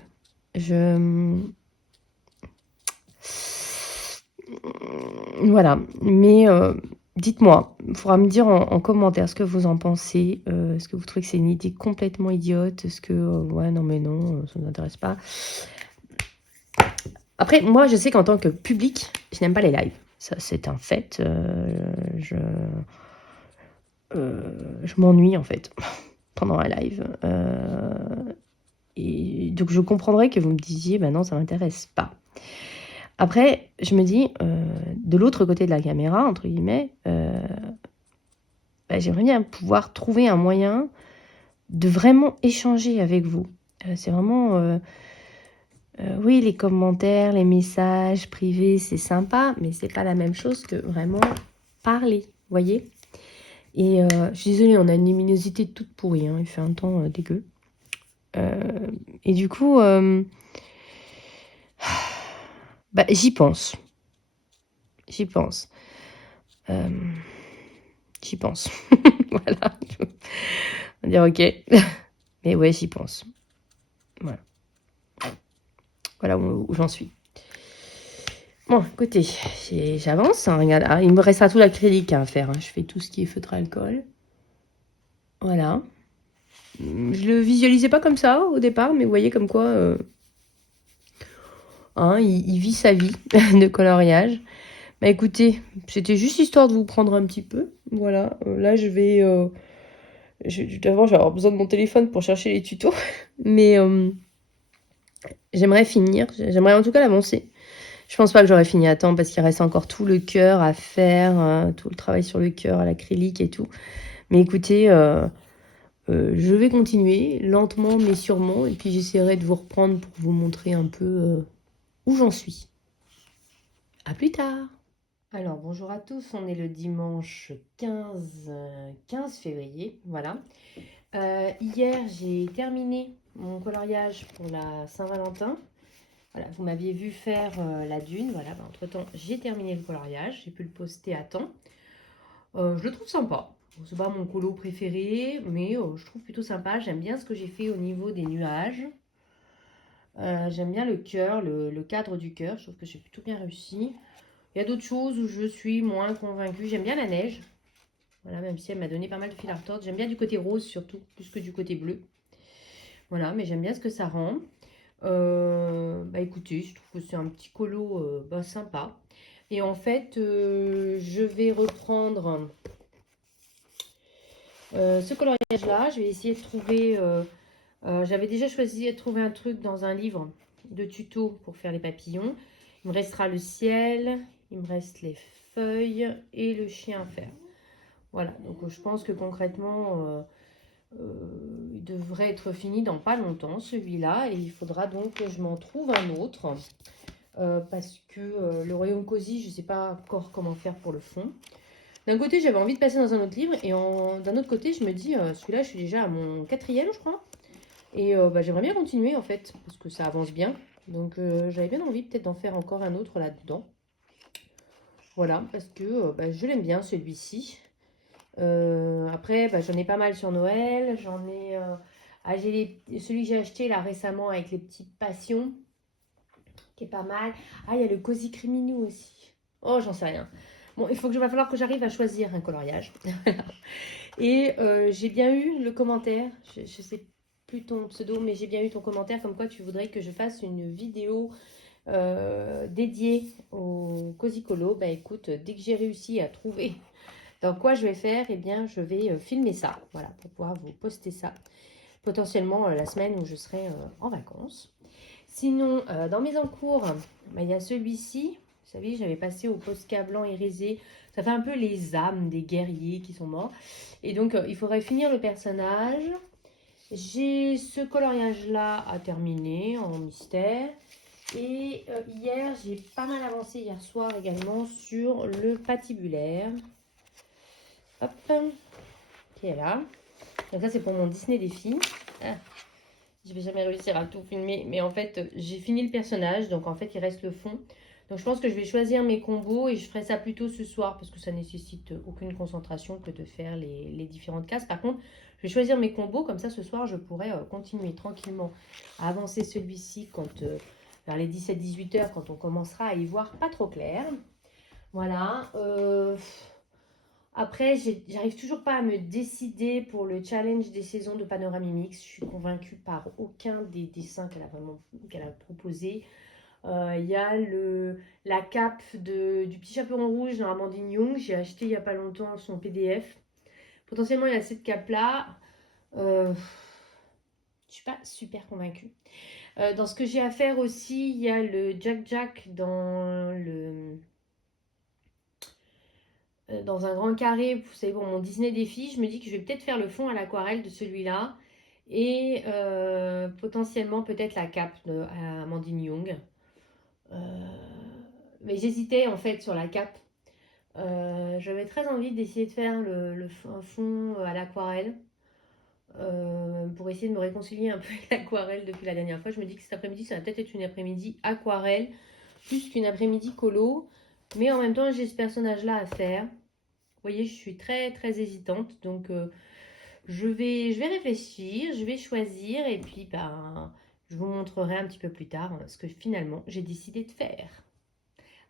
Voilà, mais dites-moi, il faudra me dire en commentaire ce que vous en pensez. Est-ce que vous trouvez que c'est une idée complètement idiote? Est-ce que, ouais, non, mais non, ça ne vous intéresse pas? Après, moi, je sais qu'en tant que public, je n'aime pas les lives. Ça, c'est un fait. Je m'ennuie, en fait, pendant un live. Et donc, je comprendrais que vous me disiez, non, ça ne m'intéresse pas. Après, je me dis, de l'autre côté de la caméra, entre guillemets, j'aimerais bien pouvoir trouver un moyen de vraiment échanger avec vous. C'est vraiment... oui, les commentaires, les messages privés, c'est sympa, mais c'est pas la même chose que vraiment parler, vous voyez? Et je suis désolée, on a une luminosité toute pourrie, hein, il fait un temps dégueu. Et du coup... j'y pense. J'y pense. J'y pense. Voilà. On va dire ok. Mais ouais, j'y pense. Voilà. Voilà où j'en suis. Bon, écoutez, j'avance. Hein, regarde, il me restera tout l'acrylique à faire. Hein. Je fais tout ce qui est feutre alcool. Voilà. Je le visualisais pas comme ça au départ, mais vous voyez comme quoi... il vit sa vie de coloriage. Écoutez, c'était juste histoire de vous prendre un petit peu. Voilà, là je vais... D'abord, je vais avoir besoin de mon téléphone pour chercher les tutos. Mais j'aimerais finir. J'aimerais en tout cas l'avancer. Je pense pas que j'aurais fini à temps parce qu'il reste encore tout le cœur à faire. Tout le travail sur le cœur, à l'acrylique et tout. Mais écoutez, je vais continuer lentement mais sûrement. Et puis j'essaierai de vous reprendre pour vous montrer un peu où j'en suis. À plus tard. Alors bonjour à tous, on est le dimanche 15 février. Voilà. Hier j'ai terminé mon coloriage pour la Saint-Valentin. Voilà, vous m'aviez vu faire la dune. Voilà, entre temps j'ai terminé le coloriage, j'ai pu le poster à temps. Je le trouve sympa. C'est pas mon colo préféré, mais je trouve plutôt sympa. J'aime bien ce que j'ai fait au niveau des nuages. J'aime bien le cœur, le cadre du cœur. Je trouve que j'ai plutôt bien réussi. Il y a d'autres choses où je suis moins convaincue. J'aime bien la neige. Voilà, même si elle m'a donné pas mal de fil à retordre. J'aime bien du côté rose surtout, plus que du côté bleu. Voilà, mais j'aime bien ce que ça rend. Bah écoutez, je trouve que c'est un petit colo sympa. Et en fait, je vais reprendre ce coloriage-là. Je vais essayer de trouver... j'avais déjà choisi de trouver un truc dans un livre de tuto pour faire les papillons. Il me restera le ciel, il me reste les feuilles et le chien à faire. Voilà, donc je pense que concrètement, il devrait être fini dans pas longtemps celui-là. Et il faudra donc que je m'en trouve un autre. Parce que le royaume cosy, je ne sais pas encore comment faire pour le fond. D'un côté, j'avais envie de passer dans un autre livre. Et d'un autre côté, je me dis, celui-là, je suis déjà à mon 4e, je crois. Et j'aimerais bien continuer en fait, parce que ça avance bien. Donc j'avais bien envie peut-être d'en faire encore un autre là-dedans. Voilà, parce que je l'aime bien celui-ci. Après, j'en ai pas mal sur Noël. J'en ai... celui que j'ai acheté là récemment avec les petites passions, qui est pas mal. Ah, il y a le Cozy Criminou aussi. Oh, j'en sais rien. Bon, va falloir que j'arrive à choisir un coloriage. Et j'ai bien eu le commentaire. Je sais plus ton pseudo, mais j'ai bien eu ton commentaire comme quoi tu voudrais que je fasse une vidéo dédiée au Cozy Colo. Bah écoute, dès que j'ai réussi à trouver dans quoi je vais faire, eh bien je vais filmer ça. Voilà, pour pouvoir vous poster ça. Potentiellement la semaine où je serai en vacances. Sinon, dans mes encours, il y a celui-ci. Vous savez, j'avais passé au Posca blanc irisé. Ça fait un peu les âmes des guerriers qui sont morts. Et donc, il faudrait finir le personnage. J'ai ce coloriage-là à terminer en mystère. Et hier, j'ai pas mal avancé hier soir également sur le patibulaire. Hop, qui est là. Donc ça, c'est pour mon Disney défi. Ah. Je vais jamais réussir à tout filmer, mais en fait, j'ai fini le personnage, donc en fait, il reste le fond. Donc je pense que je vais choisir mes combos et je ferai ça plutôt ce soir parce que ça nécessite aucune concentration que de faire les différentes cases. Par contre, je vais choisir mes combos, comme ça ce soir, je pourrai continuer tranquillement à avancer celui-ci quand vers les 17-18 heures, quand on commencera à y voir pas trop clair. Voilà. Après, j'arrive toujours pas à me décider pour le challenge des saisons de Panoramimix. Je suis convaincue par aucun des dessins qu'elle a proposé. Il y a la cape du petit chaperon rouge dans Amandine Young. J'ai acheté il n'y a pas longtemps son PDF. Potentiellement, il y a cette cape-là. Je suis pas super convaincue. Dans ce que j'ai à faire aussi, il y a le Jack Jack dans un grand carré, vous savez, pour mon Disney défi. Je me dis que je vais peut-être faire le fond à l'aquarelle de celui-là. Et potentiellement peut-être la cape de Amandine Young. Mais j'hésitais en fait sur la cape. J'avais très envie d'essayer de faire un fond à l'aquarelle. Pour essayer de me réconcilier un peu avec l'aquarelle depuis la dernière fois. Je me dis que cet après-midi, ça va peut-être être une après-midi aquarelle plus qu'une après-midi colo. Mais en même temps, j'ai ce personnage-là à faire. Vous voyez, je suis très très hésitante. Donc, je vais réfléchir, je vais choisir. Et puis, je vous montrerai un petit peu plus tard ce que finalement j'ai décidé de faire.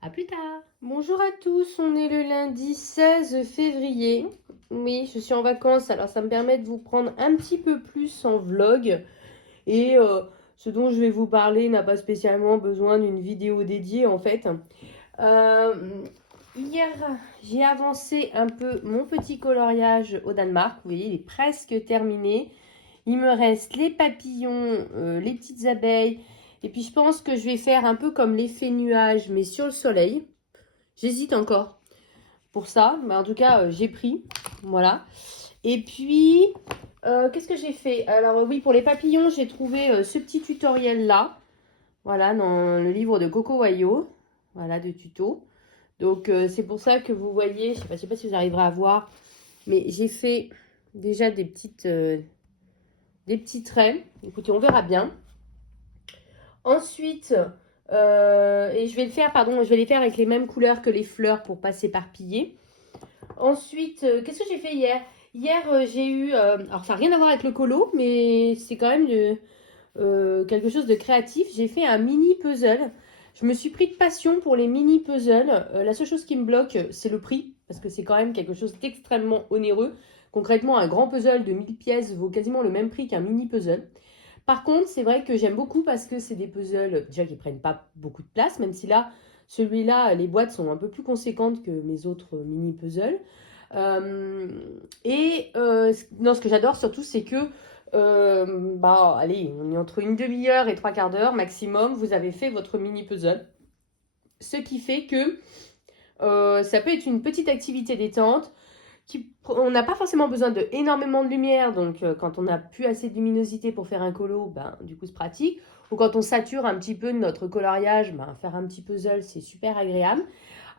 À plus tard. Bonjour à tous, on est le lundi 16 février. Oui, je suis en vacances, alors ça me permet de vous prendre un petit peu plus en vlog. Et ce dont je vais vous parler n'a pas spécialement besoin d'une vidéo dédiée en fait. Hier, j'ai avancé un peu mon petit coloriage au Danemark. Vous voyez, il est presque terminé. Il me reste les papillons, les petites abeilles. Et puis, je pense que je vais faire un peu comme l'effet nuage, mais sur le soleil. J'hésite encore pour ça. Mais en tout cas, j'ai pris. Voilà. Et puis, qu'est-ce que j'ai fait? Alors oui, pour les papillons, j'ai trouvé ce petit tutoriel-là. Voilà, dans le livre de Coco Wayo. Voilà, de tuto. Donc, c'est pour ça que vous voyez, je sais pas si vous arriverez à voir, mais j'ai fait déjà des petits traits. Écoutez, on verra bien. Ensuite, et je vais le faire, pardon, je vais les faire avec les mêmes couleurs que les fleurs pour pas s'éparpiller. Ensuite, qu'est-ce que j'ai fait hier? Hier, j'ai eu, alors ça n'a rien à voir avec le colo, mais c'est quand même quelque chose de créatif. J'ai fait un mini puzzle. Je me suis pris de passion pour les mini puzzles. La seule chose qui me bloque, c'est le prix, parce que c'est quand même quelque chose d'extrêmement onéreux. Concrètement, un grand puzzle de 1000 pièces vaut quasiment le même prix qu'un mini puzzle. Par contre, c'est vrai que j'aime beaucoup parce que c'est des puzzles déjà qui prennent pas beaucoup de place, même si là, celui-là, les boîtes sont un peu plus conséquentes que mes autres mini puzzles. Non, ce que j'adore surtout, c'est que allez, on est entre une demi-heure et 3/4 d'heure maximum, vous avez fait votre mini puzzle. Ce qui fait que ça peut être une petite activité détente. On n'a pas forcément besoin de énormément de lumière, donc quand on n'a plus assez de luminosité pour faire un colo, du coup c'est pratique. Ou quand on sature un petit peu notre coloriage, faire un petit puzzle, c'est super agréable.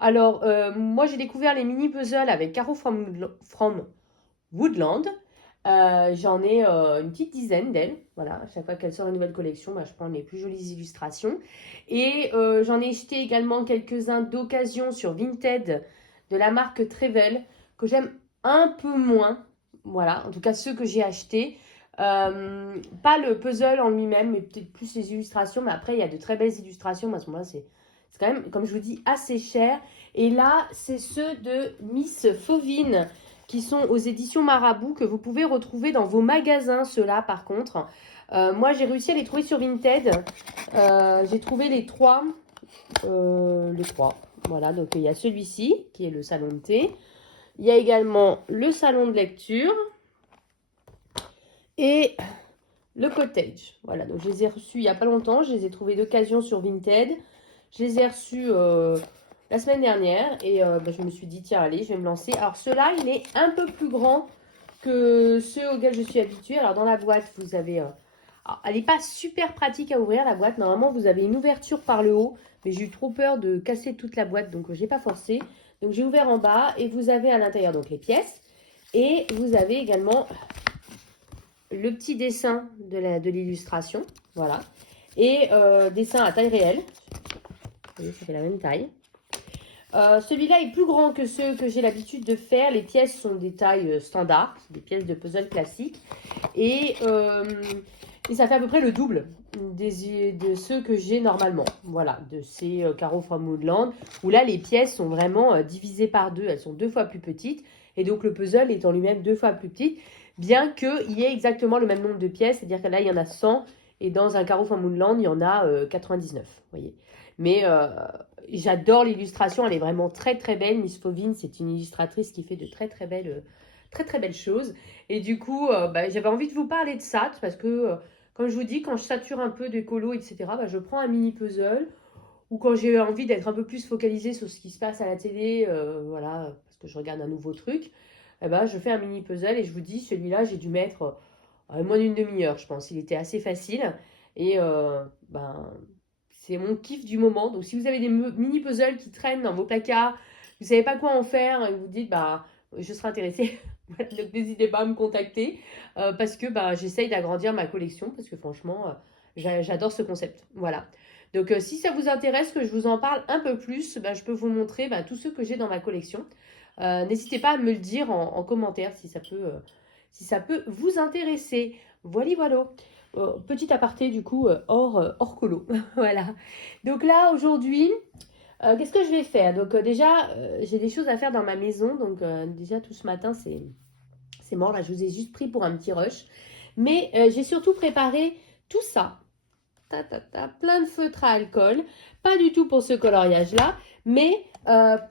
Alors, moi j'ai découvert les mini puzzles avec Caro from Woodland. J'en ai une petite dizaine d'elles. Voilà, à chaque fois qu'elle sort une nouvelle collection, je prends les plus jolies illustrations. Et j'en ai acheté également quelques-uns d'occasion sur Vinted de la marque Trevel, que j'aime un peu moins. Voilà, en tout cas ceux que j'ai achetés. Pas le puzzle en lui-même, mais peut-être plus les illustrations. Mais après, il y a de très belles illustrations. Mais à ce moment-là, c'est quand même, comme je vous dis, assez cher. Et là, c'est ceux de Miss Fauvine qui sont aux éditions Marabout, que vous pouvez retrouver dans vos magasins, ceux-là par contre. Moi, j'ai réussi à les trouver sur Vinted. J'ai trouvé les trois. Voilà, donc il y a celui-ci, qui est le salon de thé. Il y a également le salon de lecture. Et le cottage. Voilà, donc je les ai reçus il n'y a pas longtemps. Je les ai trouvés d'occasion sur Vinted. Je les ai reçus la semaine dernière et je me suis dit tiens allez je vais me lancer. Alors ceux-là il est un peu plus grand que ceux auxquels je suis habituée. Alors dans la boîte vous avez, elle n'est pas super pratique à ouvrir la boîte. Normalement vous avez une ouverture par le haut, mais j'ai eu trop peur de casser toute la boîte donc j'ai pas forcé. Donc j'ai ouvert en bas et vous avez à l'intérieur donc les pièces et vous avez également le petit dessin de l'illustration, voilà, et dessin à taille réelle. Vous voyez, ça fait la même taille. Celui-là est plus grand que ceux que j'ai l'habitude de faire. Les pièces sont des tailles standards, des pièces de puzzle classiques. Et ça fait à peu près le double de ceux que j'ai normalement. Voilà, de ces Caro from Woodland, où là, les pièces sont vraiment divisées par deux. Elles sont 2 fois plus petites. Et donc, le puzzle est en lui-même 2 fois plus petit, bien qu'il y ait exactement le même nombre de pièces. C'est-à-dire que là, il y en a 100. Et dans un Caro from Woodland, il y en a 99. Vous voyez. Mais j'adore l'illustration, elle est vraiment très très belle. Miss Fauvine, c'est une illustratrice qui fait de très très belles choses. Et du coup, j'avais envie de vous parler de ça parce que, comme je vous dis, quand je sature un peu d'écolo, etc., je prends un mini puzzle. Ou quand j'ai envie d'être un peu plus focalisée sur ce qui se passe à la télé, voilà, parce que je regarde un nouveau truc, je fais un mini puzzle et je vous dis, celui-là, j'ai dû mettre moins d'une demi-heure, je pense. Il était assez facile. Et c'est mon kiff du moment. Donc, si vous avez des mini puzzles qui traînent dans vos placards, vous ne savez pas quoi en faire, et vous dites, je serai intéressée. Voilà, donc, n'hésitez pas à me contacter parce que j'essaye d'agrandir ma collection parce que franchement, j'adore ce concept. Voilà. Donc, si ça vous intéresse que je vous en parle un peu plus, je peux vous montrer tous ceux que j'ai dans ma collection. N'hésitez pas à me le dire en commentaire si ça peut vous intéresser. Voilà, voilà. Petit aparté du coup hors colo. Voilà. Donc là aujourd'hui, qu'est-ce que je vais faire? Donc déjà, j'ai des choses à faire dans ma maison. Donc déjà tout ce matin, c'est mort. Là, je vous ai juste pris pour un petit rush. Mais j'ai surtout préparé tout ça. Plein de feutres à alcool. Pas du tout pour ce coloriage-là, mais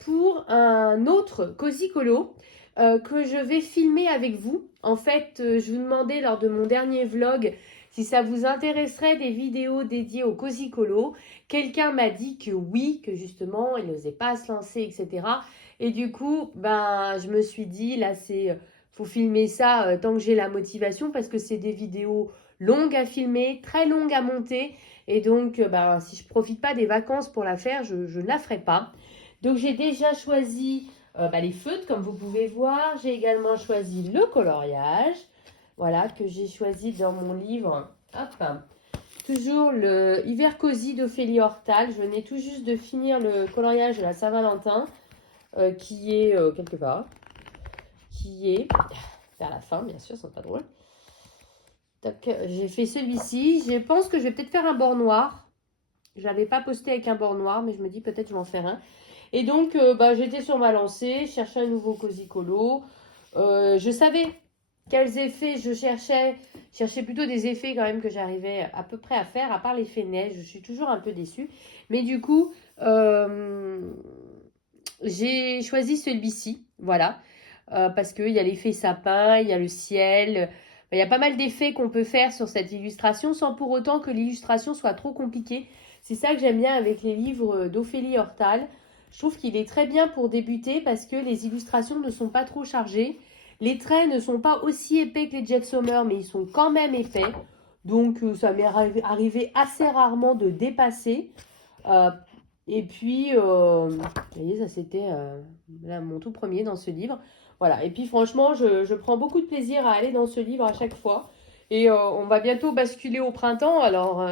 pour un autre Cozy Colo que je vais filmer avec vous. En fait, je vous demandais lors de mon dernier vlog si ça vous intéresserait des vidéos dédiées au Cozy Colo. Quelqu'un m'a dit que oui, que justement, il n'osait pas se lancer, etc. Et du coup, je me suis dit, là, faut filmer ça tant que j'ai la motivation parce que c'est des vidéos longues à filmer, très longues à monter. Et donc, si je ne profite pas des vacances pour la faire, je ne la ferai pas. Donc, j'ai déjà choisi les feutres, comme vous pouvez voir. J'ai également choisi le coloriage, voilà, que j'ai choisi dans mon livre. Hop, toujours le Hiver Cosy d'Ophélie Hortal. Je venais tout juste de finir le coloriage de la Saint-Valentin, qui est quelque part. Qui est vers la fin, bien sûr, c'est pas drôle. J'ai fait celui-ci. Je pense que je vais peut-être faire un bord noir. Je l'avais pas posté avec un bord noir, mais je me dis peut-être je vais en faire un. Et donc, j'étais sur ma lancée, je cherchais un nouveau Cozy Colo. Je savais quels effets je cherchais. Je cherchais plutôt des effets quand même que j'arrivais à peu près à faire, à part l'effet neige. Je suis toujours un peu déçue. Mais du coup, j'ai choisi celui-ci, voilà. Parce qu'il y a l'effet sapin, il y a le ciel. Il y a pas mal d'effets qu'on peut faire sur cette illustration sans pour autant que l'illustration soit trop compliquée. C'est ça que j'aime bien avec les livres d'Ophélie Hortal. Je trouve qu'il est très bien pour débuter parce que les illustrations ne sont pas trop chargées. Les traits ne sont pas aussi épais que les Jack Sommer, mais ils sont quand même épais. Donc, ça m'est arrivé assez rarement de dépasser. Et puis, vous voyez, ça c'était mon tout premier dans ce livre. Voilà, et puis franchement, je prends beaucoup de plaisir à aller dans ce livre à chaque fois. Et on va bientôt basculer au printemps. Alors,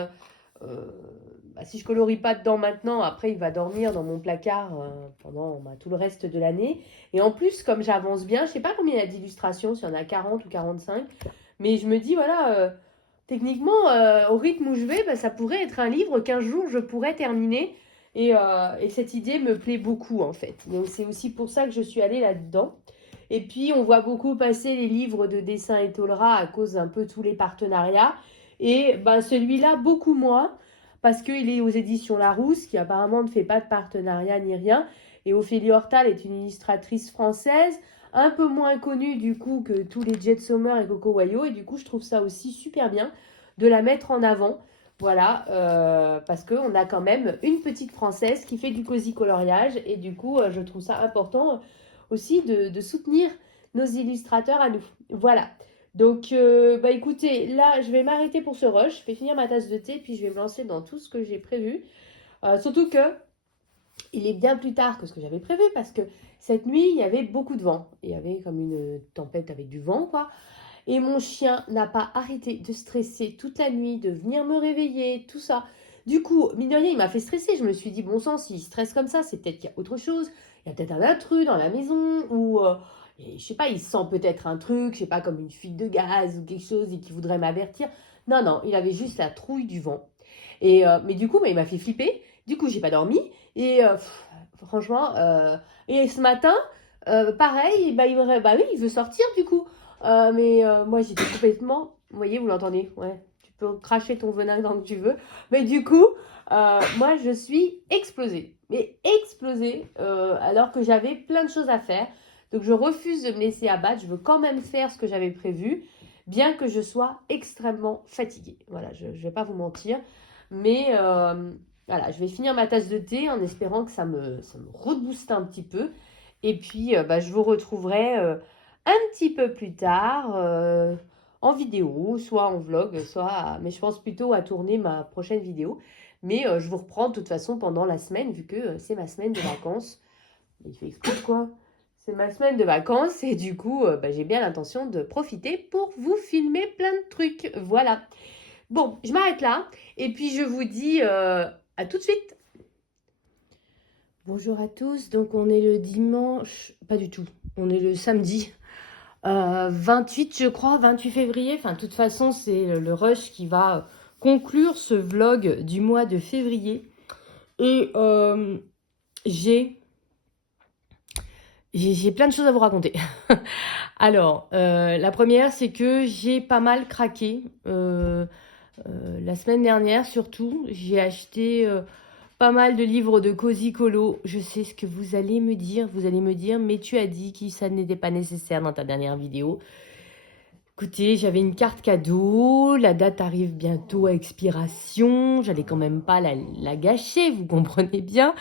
si je colorie pas dedans maintenant, après il va dormir dans mon placard pendant tout le reste de l'année. Et en plus, comme j'avance bien, je sais pas combien il y a d'illustrations, s'il y en a 40 ou 45. Mais je me dis, voilà, techniquement, au rythme où je vais, ça pourrait être un livre qu'un jour je pourrais terminer. Et cette idée me plaît beaucoup en fait. Donc c'est aussi pour ça que je suis allée là-dedans. Et puis on voit beaucoup passer les livres de dessin et Tolera à cause d'un peu tous les partenariats. Et celui-là beaucoup moins parce qu'il est aux éditions Larousse qui apparemment ne fait pas de partenariat ni rien. Et Ophélie Hortal est une illustratrice française un peu moins connue du coup que tous les Jet Sommer et Coco Wayo. Et du coup je trouve ça aussi super bien de la mettre en avant. Voilà, parce qu'on a quand même une petite française qui fait du cosy coloriage et du coup, je trouve ça important aussi de soutenir nos illustrateurs à nous. Voilà. Donc, écoutez, là, je vais m'arrêter pour ce rush. Je vais finir ma tasse de thé, puis je vais me lancer dans tout ce que j'ai prévu. Surtout que il est bien plus tard que ce que j'avais prévu parce que cette nuit, il y avait beaucoup de vent. Il y avait comme une tempête avec du vent, quoi. Et mon chien n'a pas arrêté de stresser toute la nuit, de venir me réveiller, tout ça. Du coup, mine de rien, il m'a fait stresser. Je me suis dit, bon sang, s'il stresse comme ça, c'est peut-être qu'il y a autre chose. Il y a peut-être un intrus dans la maison ou, je sais pas, il sent peut-être un truc, je sais pas, comme une fuite de gaz ou quelque chose et qui voudrait m'avertir. Non, non, il avait juste la trouille du vent. Et, mais du coup, il m'a fait flipper. Du coup, j'ai pas dormi. Et franchement, et ce matin, pareil, il veut sortir du coup. Mais moi, j'étais complètement... Vous voyez, vous l'entendez? Ouais, tu peux cracher ton venin quand tu veux. Mais du coup, moi, je suis explosée. Mais explosée, alors que j'avais plein de choses à faire. Donc, je refuse de me laisser abattre. Je veux quand même faire ce que j'avais prévu, bien que je sois extrêmement fatiguée. Voilà, je ne vais pas vous mentir. Mais voilà, je vais finir ma tasse de thé en espérant que ça me rebooste un petit peu. Et puis, je vous retrouverai un petit peu plus tard en vidéo, soit en vlog, mais je pense plutôt à tourner ma prochaine vidéo. Mais je vous reprends de toute façon pendant la semaine, vu que c'est ma semaine de vacances. Il fait exprès quoi? C'est ma semaine de vacances et du coup, j'ai bien l'intention de profiter pour vous filmer plein de trucs. Voilà. Bon, je m'arrête là et puis je vous dis à tout de suite. Bonjour à tous, donc on est le dimanche, pas du tout, on est le samedi 28 je crois, 28 février, enfin de toute façon c'est le rush qui va conclure ce vlog du mois de février et j'ai plein de choses à vous raconter. Alors, la première c'est que j'ai pas mal craqué, la semaine dernière surtout, j'ai acheté... pas mal de livres de Cozy Colo. Je sais ce que vous allez me dire. Vous allez me dire, mais tu as dit que ça n'était pas nécessaire dans ta dernière vidéo. Écoutez, j'avais une carte cadeau. La date arrive bientôt à expiration. J'allais quand même pas la gâcher, vous comprenez bien.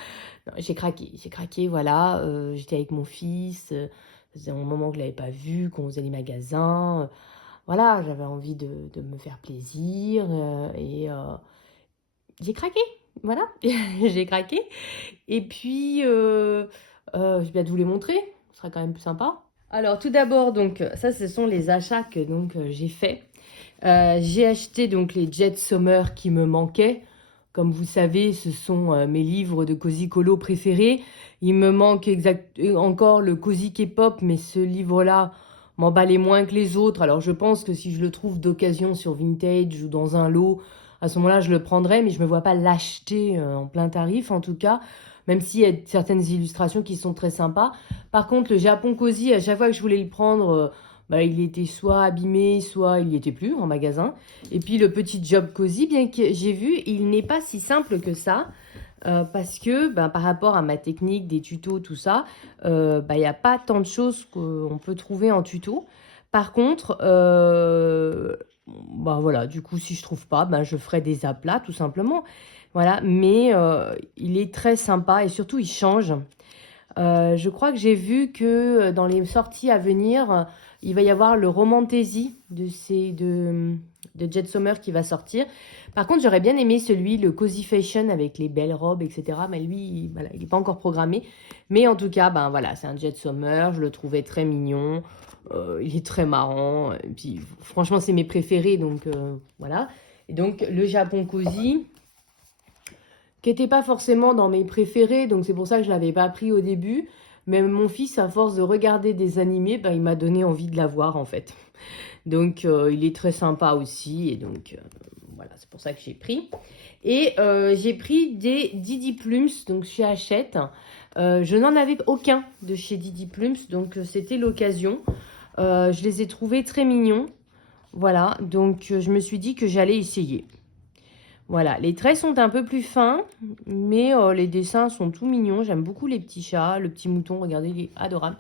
J'ai craqué, voilà. J'étais avec mon fils. Ça faisait un moment que je ne l'avais pas vu, qu'on faisait les magasins. Voilà, j'avais envie de me faire plaisir et j'ai craqué. Voilà, j'ai craqué. Et puis, je vais te vous les montrer. Ce sera quand même plus sympa. Alors, tout d'abord, donc, ça, ce sont les achats que donc, j'ai faits. J'ai acheté donc les Jet Summer qui me manquaient. Comme vous savez, ce sont mes livres de Cozy Colo préférés. Il me manque encore le Cozy K-pop, mais ce livre-là m'emballait moins que les autres. Alors je pense que si je le trouve d'occasion sur Vintage ou dans un lot, à ce moment-là, je le prendrai, mais je ne me vois pas l'acheter en plein tarif en tout cas, même s'il y a certaines illustrations qui sont très sympas. Par contre, le Japon Cozy, à chaque fois que je voulais le prendre, bah, il était soit abîmé, soit il n'y était plus en magasin. Et puis le petit Job Cozy, bien que j'ai vu, il n'est pas si simple que ça. Parce que ben, par rapport à ma technique, des tutos, tout ça, il n'y a pas tant de choses qu'on peut trouver en tuto. Par contre, ben, voilà, du coup, si je trouve pas, ben, je ferai des aplats tout simplement. Voilà, mais il est très sympa et surtout, il change. Je crois que j'ai vu que dans les sorties à venir, il va y avoir le Romantasy de Jet Summer qui va sortir. Par contre, j'aurais bien aimé celui, le Cozy Fashion avec les belles robes, etc. Mais lui, voilà, il n'est pas encore programmé. Mais en tout cas, ben voilà, c'est un Jet Summer. Je le trouvais très mignon. Il est très marrant. Et puis, franchement, c'est mes préférés. Donc, voilà. Et donc, le Japon Cozy, qui n'était pas forcément dans mes préférés, donc c'est pour ça que je ne l'avais pas pris au début. Mais mon fils, à force de regarder des animés, ben, il m'a donné envie de l'avoir en fait. Donc il est très sympa aussi, et donc voilà, c'est pour ça que j'ai pris. Et j'ai pris des Didi Plums, donc chez Hachette. Je n'en avais aucun de chez Didi Plums, donc c'était l'occasion. Je les ai trouvés très mignons. Voilà, donc je me suis dit que j'allais essayer. Voilà, les traits sont un peu plus fins, mais les dessins sont tout mignons. J'aime beaucoup les petits chats, le petit mouton, regardez, il est adorable.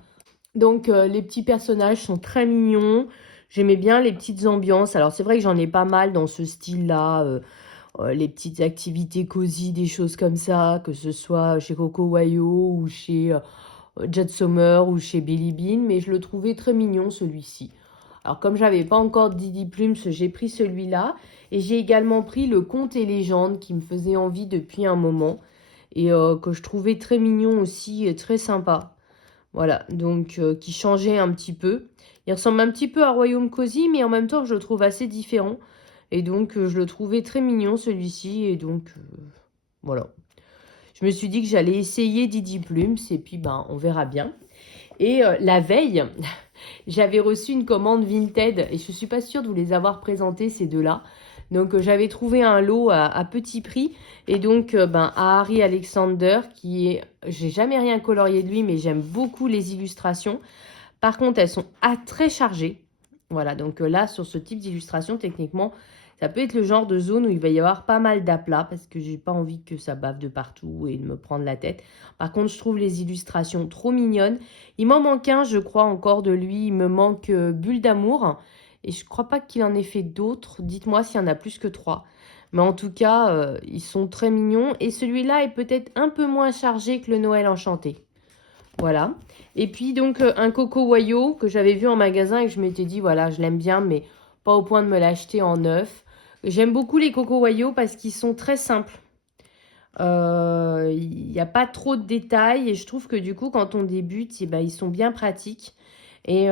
Donc les petits personnages sont très mignons. J'aimais bien les petites ambiances. Alors c'est vrai que j'en ai pas mal dans ce style-là. Les petites activités cosy, des choses comme ça, que ce soit chez Coco Wayo ou chez Jet Summer ou chez Billy Bean. Mais je le trouvais très mignon celui-ci. Alors comme j'avais pas encore Didi Plums, j'ai pris celui-là. Et j'ai également pris le Conte et Légende qui me faisait envie depuis un moment. Et que je trouvais très mignon aussi et très sympa. Voilà, donc qui changeait un petit peu. Il ressemble un petit peu à Royaume Cozy, mais en même temps, je le trouve assez différent. Et donc, je le trouvais très mignon, celui-ci. Et donc, voilà. Je me suis dit que j'allais essayer Didi Plums, et puis, ben, on verra bien. Et la veille, j'avais reçu une commande Vinted, et je ne suis pas sûre de vous les avoir présentés, ces deux-là. Donc, j'avais trouvé un lot à petit prix. Et donc, ben, à Harry Alexander, qui est... J'ai jamais rien colorié de lui, mais j'aime beaucoup les illustrations. Par contre, elles sont très chargées. Voilà, donc là, sur ce type d'illustration, techniquement, ça peut être le genre de zone où il va y avoir pas mal d'aplats parce que j'ai pas envie que ça bave de partout et de me prendre la tête. Par contre, je trouve les illustrations trop mignonnes. Il m'en manque un, je crois, encore de lui. Il me manque Bulle d'amour. Et je crois pas qu'il en ait fait d'autres. Dites-moi s'il y en a plus que 3. Mais en tout cas, ils sont très mignons. Et celui-là est peut-être un peu moins chargé que le Noël enchanté. Voilà. Et puis donc un Coco Wayo que j'avais vu en magasin et que je m'étais dit, voilà, je l'aime bien, mais pas au point de me l'acheter en neuf. J'aime beaucoup les Coco Wayo parce qu'ils sont très simples. Il n'y a pas trop de détails et je trouve que du coup, quand on débute, eh ben, ils sont bien pratiques. Et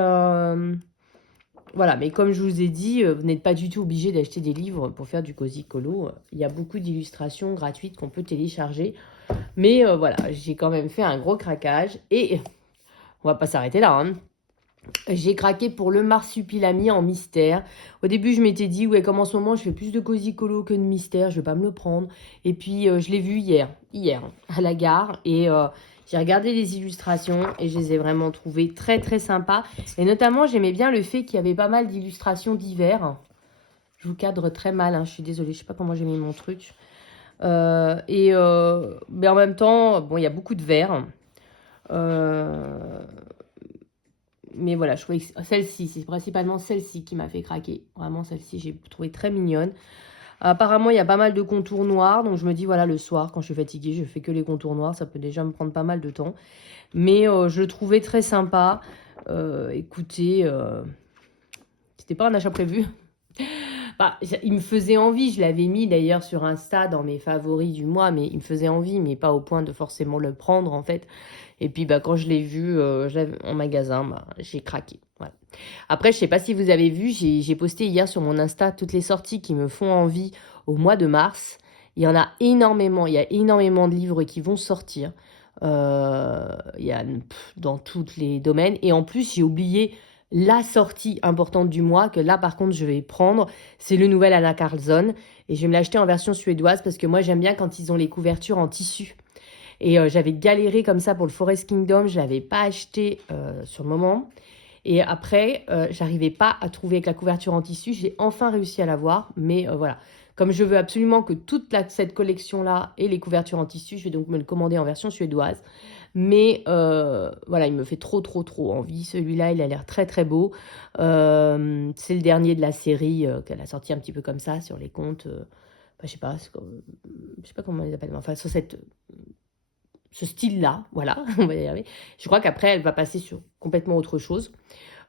voilà, mais comme je vous ai dit, vous n'êtes pas du tout obligé d'acheter des livres pour faire du Cozy Colo. Il y a beaucoup d'illustrations gratuites qu'on peut télécharger. Mais voilà, j'ai quand même fait un gros craquage et on va pas s'arrêter là, hein. J'ai craqué pour le Marsupilami en mystère. Au début, je m'étais dit, ouais, comme en ce moment, je fais plus de Cozy Colo que de mystère, je vais pas me le prendre. Et puis, je l'ai vu hier, à la gare. Et j'ai regardé les illustrations et je les ai vraiment trouvées très, très sympas. Et notamment, j'aimais bien le fait qu'il y avait pas mal d'illustrations d'hiver. Je vous cadre très mal, hein, je suis désolée, je sais pas comment j'ai mis mon truc. Mais en même temps, bon, il y a beaucoup de vert. Mais voilà, je trouvais que celle-ci, c'est principalement celle-ci qui m'a fait craquer. Vraiment, celle-ci, j'ai trouvé très mignonne. Apparemment, il y a pas mal de contours noirs, donc je me dis, voilà, le soir, quand je suis fatiguée, je fais que les contours noirs, ça peut déjà me prendre pas mal de temps. Mais je le trouvais très sympa. Écoutez, c'était pas un achat prévu. Bah, il me faisait envie, je l'avais mis d'ailleurs sur Insta dans mes favoris du mois, mais il me faisait envie, mais pas au point de forcément le prendre en fait. Et puis bah, quand je l'ai vu en magasin, bah, j'ai craqué. Voilà. Après, je sais pas si vous avez vu, j'ai posté hier sur mon Insta toutes les sorties qui me font envie au mois de mars. Il y en a énormément, il y a énormément de livres qui vont sortir. Il y a dans tous les domaines. Et en plus, j'ai oublié la sortie importante du mois, que là par contre je vais prendre, c'est le nouvel Anna Karlsson. Et je vais me l'acheter en version suédoise parce que moi j'aime bien quand ils ont les couvertures en tissu. Et j'avais galéré comme ça pour le Forest Kingdom, je ne l'avais pas acheté sur le moment. Et après, j'arrivais pas à trouver avec la couverture en tissu. J'ai enfin réussi à l'avoir. Mais voilà, comme je veux absolument que cette collection-là ait les couvertures en tissu, je vais donc me le commander en version suédoise. Mais voilà, il me fait trop, trop, trop envie. Celui-là, il a l'air très, très beau. C'est le dernier de la série qu'elle a sorti un petit peu comme ça sur les comptes. Enfin, je sais pas comment on les appelle. Mais enfin, sur ce style-là, voilà, on va y arriver. Je crois qu'après, elle va passer sur complètement autre chose.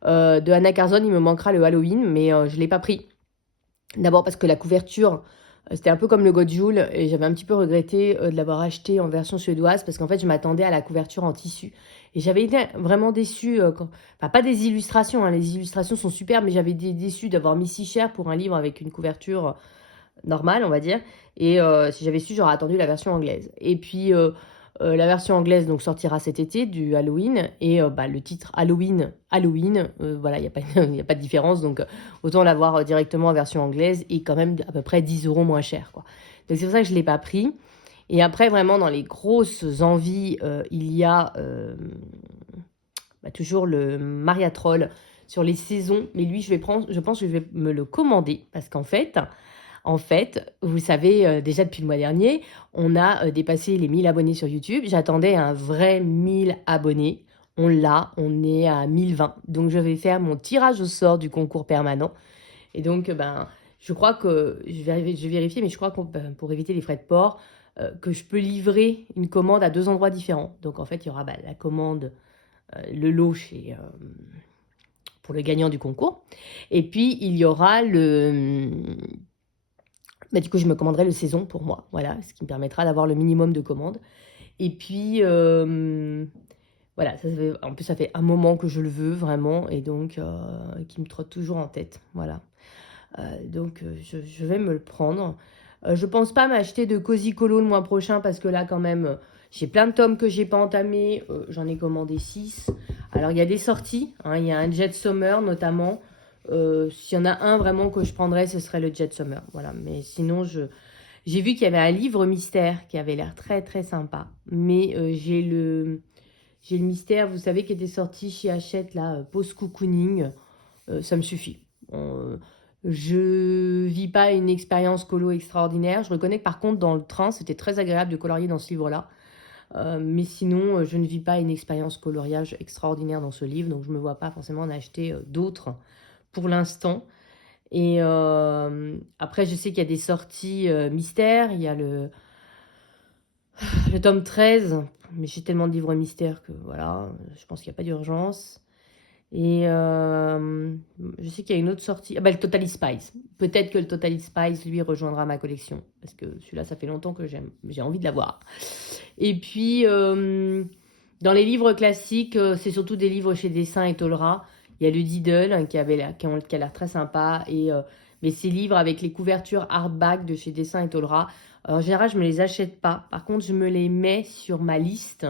De Anna Karlsson, il me manquera le Halloween, mais je ne l'ai pas pris. D'abord parce que la couverture, c'était un peu comme le Godjoul, et j'avais un petit peu regretté de l'avoir acheté en version suédoise, parce qu'en fait, je m'attendais à la couverture en tissu. Et j'avais été vraiment déçue, enfin pas des illustrations, hein, les illustrations sont super, mais j'avais été déçue d'avoir mis si cher pour un livre avec une couverture normale, on va dire. Et si j'avais su, j'aurais attendu la version anglaise. Et puis, la version anglaise donc sortira cet été du Halloween. Et bah, le titre Halloween, Halloween, voilà, il n'y a, pas, y a pas de différence. Donc, autant l'avoir directement en version anglaise et quand même à peu près 10 € moins cher, quoi. Donc, c'est pour ça que je ne l'ai pas pris. Et après, vraiment, dans les grosses envies, il y a bah, toujours le Maria Troll sur les saisons. Mais lui, je pense que je vais me le commander parce qu'en fait, vous savez, déjà depuis le mois dernier, on a dépassé les 1000 abonnés sur YouTube. J'attendais un vrai 1000 abonnés. On l'a, on est à 1020. Donc, je vais faire mon tirage au sort du concours permanent. Et donc, ben, je crois que, je vais vérifier, mais je crois que pour éviter les frais de port, que je peux livrer une commande à 2 endroits différents. Donc, en fait, il y aura la commande, le lot pour le gagnant du concours. Et puis, il y aura bah, du coup, je me commanderai le saison pour moi, voilà, ce qui me permettra d'avoir le minimum de commandes. Et puis, voilà, en plus, ça fait un moment que je le veux vraiment, et donc, qui me trotte toujours en tête, voilà. Donc, je vais me le prendre. Je pense pas m'acheter de Cozy Colo le mois prochain, parce que là, quand même, j'ai plein de tomes que j'ai pas entamés, j'en ai commandé 6. Alors, il y a des sorties, hein, il y a un Jet Summer notamment. S'il y en a un vraiment que je prendrais, ce serait le Jet Summer. Voilà. Mais sinon, j'ai vu qu'il y avait un livre mystère qui avait l'air très très sympa. Mais j'ai le mystère, vous savez, qui était sorti chez Hachette, là, Post Cocooning. Ça me suffit. Je vis pas une expérience colo extraordinaire. Je reconnais que par contre, dans le train, c'était très agréable de colorier dans ce livre-là. Mais sinon, je ne vis pas une expérience coloriage extraordinaire dans ce livre. Donc, je ne me vois pas forcément en acheter d'autres pour l'instant. Et après, je sais qu'il y a des sorties mystères. Il y a le tome 13. Mais j'ai tellement de livres mystères que voilà, je pense qu'il n'y a pas d'urgence. Et je sais qu'il y a une autre sortie. Ah bah, le Totally Spies. Peut-être que le Totally Spies, lui, rejoindra ma collection. Parce que celui-là, ça fait longtemps que j'ai envie de l'avoir. Et puis, dans les livres classiques, c'est surtout des livres chez Dessin et Tolera. Il y a le Diddle qui a l'air très sympa. Mais ces livres avec les couvertures hardback de chez Dessin et Tolera, en général, je ne me les achète pas. Par contre, je me les mets sur ma liste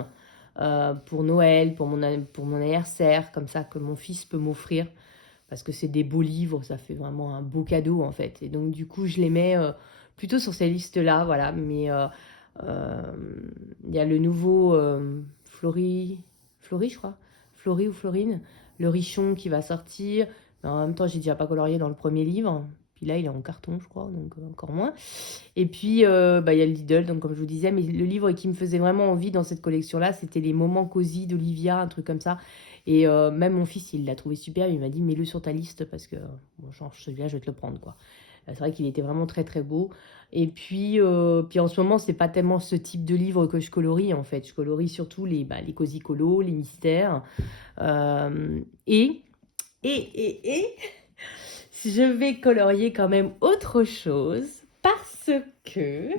pour Noël, pour mon anniversaire, comme ça que mon fils peut m'offrir. Parce que c'est des beaux livres, ça fait vraiment un beau cadeau en fait. Et donc, du coup, je les mets plutôt sur ces listes-là, voilà. Mais il y a le nouveau Florie, je crois. Florie ou Florine, le Richon qui va sortir. Mais en même temps, j'ai déjà pas colorié dans le premier livre. Puis là, il est en carton, je crois, donc encore moins. Et puis, bah, il y a le Lidl, donc comme je vous disais. Mais le livre qui me faisait vraiment envie dans cette collection-là, c'était Les Moments Cosy d'Olivia, un truc comme ça. Et même mon fils, il l'a trouvé super. Il m'a dit, mets-le sur ta liste parce que, bon, genre, celui-là, je vais te le prendre, quoi. C'est vrai qu'il était vraiment très très beau. Et puis en ce moment, c'est pas tellement ce type de livre que je colorie en fait. Je colorie surtout les cosy colos, les mystères. Euh, et, et, je vais colorier quand même autre chose parce que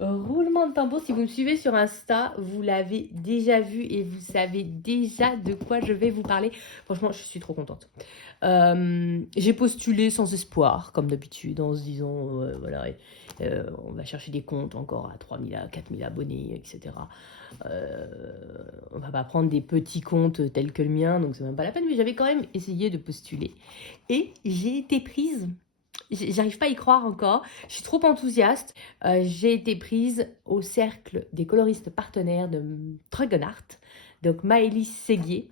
roulement de tambour, si vous me suivez sur Insta, vous l'avez déjà vu et vous savez déjà de quoi je vais vous parler. Franchement, je suis trop contente. J'ai postulé sans espoir, comme d'habitude, en se disant, voilà, on va chercher des comptes encore à 3000, à 4000 abonnés, etc. On va pas prendre des petits comptes tels que le mien, donc c'est même pas la peine, mais j'avais quand même essayé de postuler. Et j'ai été prise. J'arrive pas à y croire encore. Je suis trop enthousiaste. J'ai été prise au cercle des coloristes partenaires de Trugenart, donc Maëlys Séguier.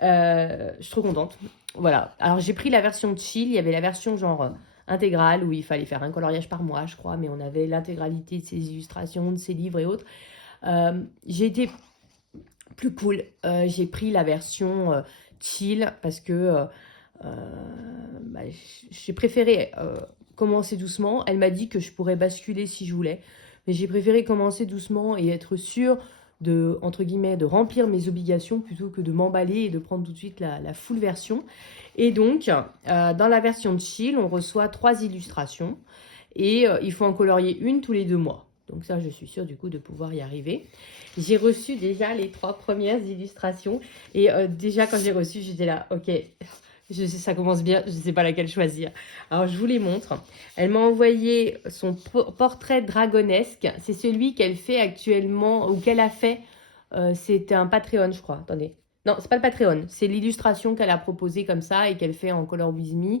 Je suis trop contente. Voilà. Alors j'ai pris la version chill. Il y avait la version genre intégrale où il fallait faire un coloriage par mois, je crois, mais on avait l'intégralité de ses illustrations, de ses livres et autres. J'ai été plus cool. J'ai pris la version chill parce que bah, j'ai préféré commencer doucement. Elle m'a dit que je pourrais basculer si je voulais, mais j'ai préféré commencer doucement et être sûre de, entre guillemets, de remplir mes obligations plutôt que de m'emballer et de prendre tout de suite la full version. Et donc, dans la version chill, on reçoit 3 illustrations et il faut en colorier une tous les 2 mois. Donc ça, je suis sûre du coup de pouvoir y arriver. J'ai reçu déjà les 3 premières illustrations et déjà quand j'ai reçu, j'étais là, ok, ça commence bien, je ne sais pas laquelle choisir. Alors, je vous les montre. Elle m'a envoyé son portrait dragonesque. C'est celui qu'elle fait actuellement, ou qu'elle a fait. C'est un Patreon, je crois. Attendez. Non, c'est pas le Patreon. C'est l'illustration qu'elle a proposée comme ça et qu'elle fait en Color With Me.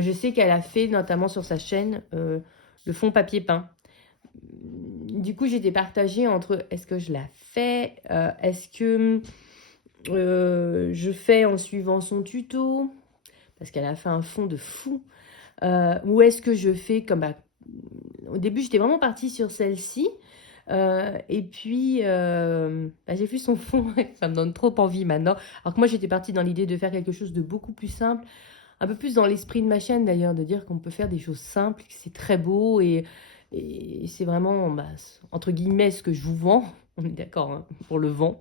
Je sais qu'elle a fait, notamment sur sa chaîne, le fond papier peint. Du coup, j'étais partagée entre est-ce que je la fais, est-ce que je fais en suivant son tuto, parce qu'elle a fait un fond de fou. Ou est-ce que je fais comme... au début, j'étais vraiment partie sur celle-ci. Et puis, j'ai vu son fond, ça me donne trop envie maintenant. Alors que moi, j'étais partie dans l'idée de faire quelque chose de beaucoup plus simple, un peu plus dans l'esprit de ma chaîne d'ailleurs, de dire qu'on peut faire des choses simples, que c'est très beau et c'est vraiment, entre guillemets, ce que je vous vends. On est d'accord hein, pour le vent.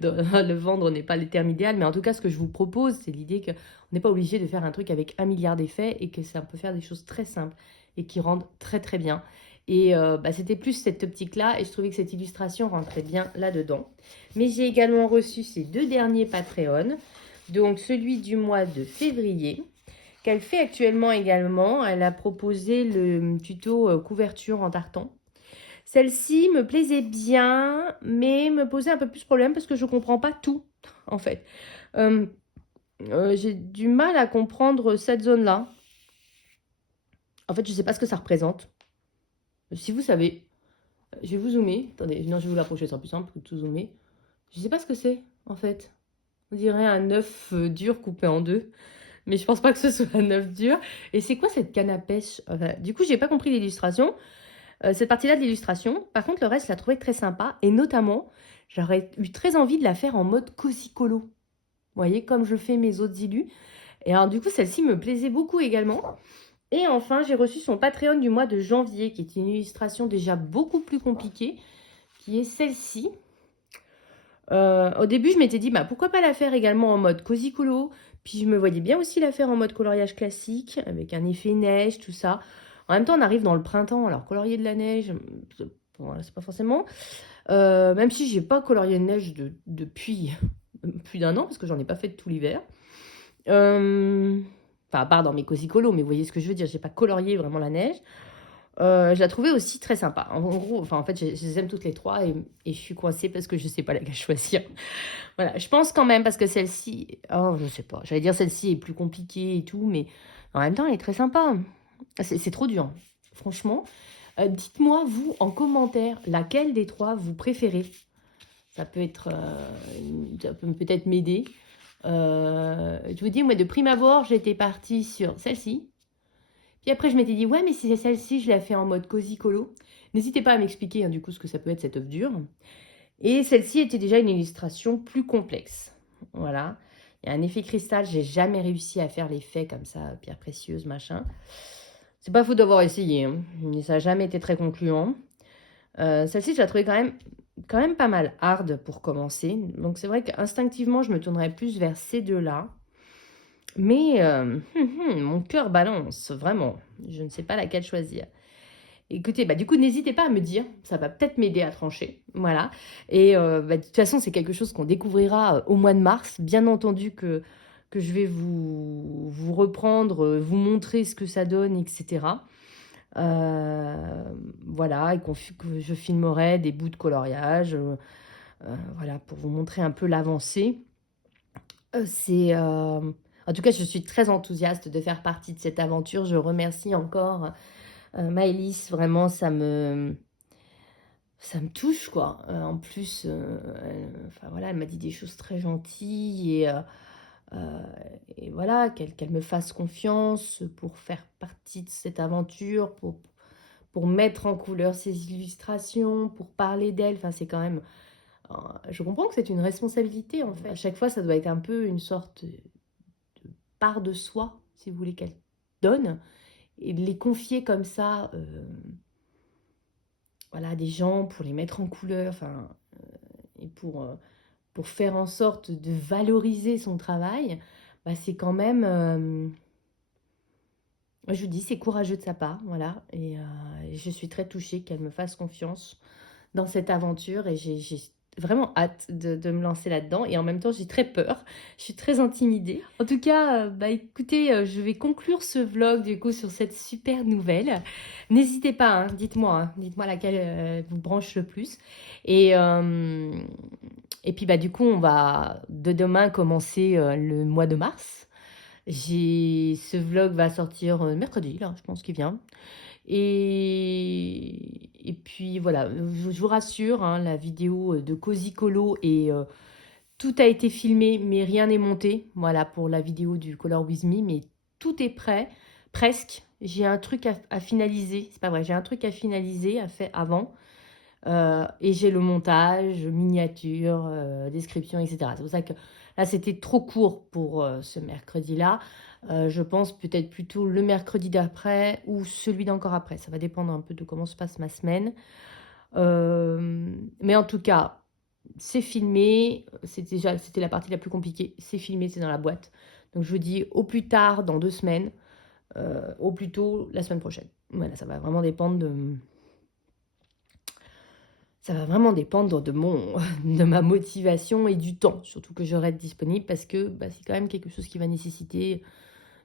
Le vendre n'est pas le terme idéal, mais en tout cas, ce que je vous propose, c'est l'idée qu'on n'est pas obligé de faire un truc avec 1 milliard d'effets et que ça peut faire des choses très simples et qui rendent très très bien. Et c'était plus cette optique-là et je trouvais que cette illustration rentrait bien là-dedans. Mais j'ai également reçu ces 2 derniers Patreon, donc celui du mois de février, qu'elle fait actuellement également. Elle a proposé le tuto couverture en tartan. Celle-ci me plaisait bien, mais me posait un peu plus de problème parce que je ne comprends pas tout, en fait. J'ai du mal à comprendre cette zone-là. En fait, je ne sais pas ce que ça représente. Si vous savez, je vais vous zoomer. Attendez, non, je vais vous l'approcher, ce sera plus simple que de tout zoomer. Je ne sais pas ce que c'est, en fait. On dirait un œuf dur coupé en 2. Mais je pense pas que ce soit un œuf dur. Et c'est quoi cette canne à pêche? Du coup, j'ai pas compris l'illustration. Cette partie-là de l'illustration. Par contre, le reste, je la trouvais très sympa. Et notamment, j'aurais eu très envie de la faire en mode cosy colo. Vous voyez, comme je fais mes autres illus. Et alors, du coup, celle-ci me plaisait beaucoup également. Et enfin, j'ai reçu son Patreon du mois de janvier, qui est une illustration déjà beaucoup plus compliquée, qui est celle-ci. Au début, je m'étais dit, pourquoi pas la faire également en mode cosy colo. Puis je me voyais bien aussi la faire en mode coloriage classique, avec un effet neige, tout ça. En même temps, on arrive dans le printemps, alors colorier de la neige, c'est pas forcément. Même si j'ai pas colorié de neige depuis plus d'1 an, parce que j'en ai pas fait de tout l'hiver. Enfin, à part dans mes cosy colos, mais vous voyez ce que je veux dire, j'ai pas colorié vraiment la neige. Je la trouvais aussi très sympa. En gros, en fait, je les aime toutes les 3 et je suis coincée parce que je sais pas laquelle choisir. Voilà, je pense quand même parce que celle-ci, oh, je sais pas, j'allais dire celle-ci est plus compliquée et tout, mais en même temps, elle est très sympa. C'est trop dur, franchement. Dites-moi, vous, en commentaire, laquelle des 3 vous préférez. Ça peut être, ça peut peut-être m'aider. Je vous dis, moi, de prime abord, j'étais partie sur celle-ci. Puis après, je m'étais dit, ouais, mais si c'est celle-ci, je la fais en mode cosy colo. N'hésitez pas à m'expliquer, du coup, ce que ça peut être cette œuf dure. Et celle-ci était déjà une illustration plus complexe. Voilà. Il y a un effet cristal. J'ai jamais réussi à faire l'effet comme ça, pierre précieuse, machin. C'est pas faute d'avoir essayé, hein, mais ça n'a jamais été très concluant. Celle-ci, je la trouvais quand même pas mal hard pour commencer. Donc c'est vrai qu'instinctivement, je me tournerais plus vers ces deux-là. Mais mon cœur balance, vraiment. Je ne sais pas laquelle choisir. Écoutez, bah, du coup, n'hésitez pas à me dire, ça va peut-être m'aider à trancher. Voilà. Et bah, de toute façon, c'est quelque chose qu'on découvrira au mois de mars. Bien entendu que je vais vous reprendre, vous montrer ce que ça donne, etc. Voilà, et que je filmerai des bouts de coloriage, voilà, pour vous montrer un peu l'avancée. En tout cas, je suis très enthousiaste de faire partie de cette aventure. Je remercie encore Maëlys, vraiment, ça me touche, quoi. En plus, enfin voilà, elle m'a dit des choses très gentilles euh, et voilà, qu'elle me fasse confiance pour faire partie de cette aventure, pour mettre en couleur ses illustrations, pour parler d'elle. Enfin, c'est quand même. Je comprends que c'est une responsabilité, en fait. À chaque fois, ça doit être un peu une sorte de part de soi, si vous voulez, qu'elle donne. Et de les confier comme ça, voilà, à des gens, pour les mettre en couleur, enfin, et pour faire en sorte de valoriser son travail, bah, c'est quand même. Je vous dis, c'est courageux de sa part, voilà. Et je suis très touchée qu'elle me fasse confiance dans cette aventure et j'ai vraiment hâte de me lancer là-dedans et en même temps j'ai très peur, je suis très intimidée. En tout cas, bah écoutez, je vais conclure ce vlog du coup sur cette super nouvelle. N'hésitez pas, dites-moi laquelle vous branche le plus. Et, euh, et puis bah du coup on va de demain commencer le mois de mars. Ce vlog va sortir mercredi, là, je pense qu'il vient. Et puis voilà, je vous rassure, hein, la vidéo de Cozy Colo et tout a été filmé, mais rien n'est monté. Voilà pour la vidéo du Color With Me, mais tout est prêt, presque. J'ai un truc à finaliser, c'est pas vrai, j'ai un truc à finaliser, à faire avant. Et j'ai le montage, miniature, description, etc. C'est pour ça que là, c'était trop court pour ce mercredi-là. Je pense peut-être plutôt le mercredi d'après ou celui d'encore après. Ça va dépendre un peu de comment se passe ma semaine. Mais en tout cas, c'est filmé. C'était la partie la plus compliquée. C'est filmé, c'est dans la boîte. Donc je vous dis au plus tard dans 2 semaines, au plus tôt la semaine prochaine. Voilà, ça va vraiment dépendre de Ça va vraiment dépendre de ma motivation et du temps, surtout que j'aurai disponible parce que bah, c'est quand même quelque chose qui va nécessiter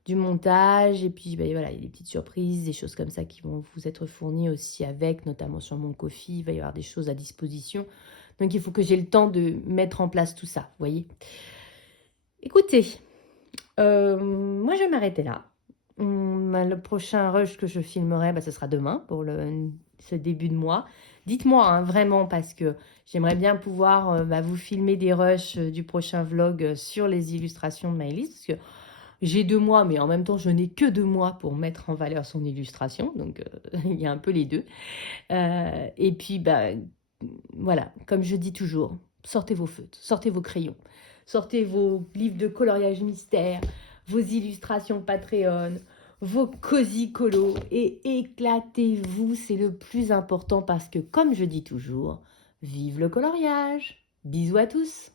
du montage et puis bah, voilà, il y a des petites surprises, des choses comme ça qui vont vous être fournies aussi avec, notamment sur mon Ko-fi, il va y avoir des choses à disposition. Donc il faut que j'ai le temps de mettre en place tout ça, vous voyez. Écoutez, moi je vais m'arrêter là. Le prochain rush que je filmerai, bah, ce sera demain pour ce début de mois. Dites-moi hein, vraiment parce que j'aimerais bien pouvoir bah, vous filmer des rushs du prochain vlog sur les illustrations de Maëlys. Parce que j'ai 2 mois, mais en même temps, je n'ai que 2 mois pour mettre en valeur son illustration. Donc, il y a un peu les deux. Et puis, bah, voilà, comme je dis toujours, sortez vos feutres, sortez vos crayons, sortez vos livres de coloriage mystère, vos illustrations Patreon, vos cosy colos et éclatez-vous, c'est le plus important parce que, comme je dis toujours, vive le coloriage! Bisous à tous!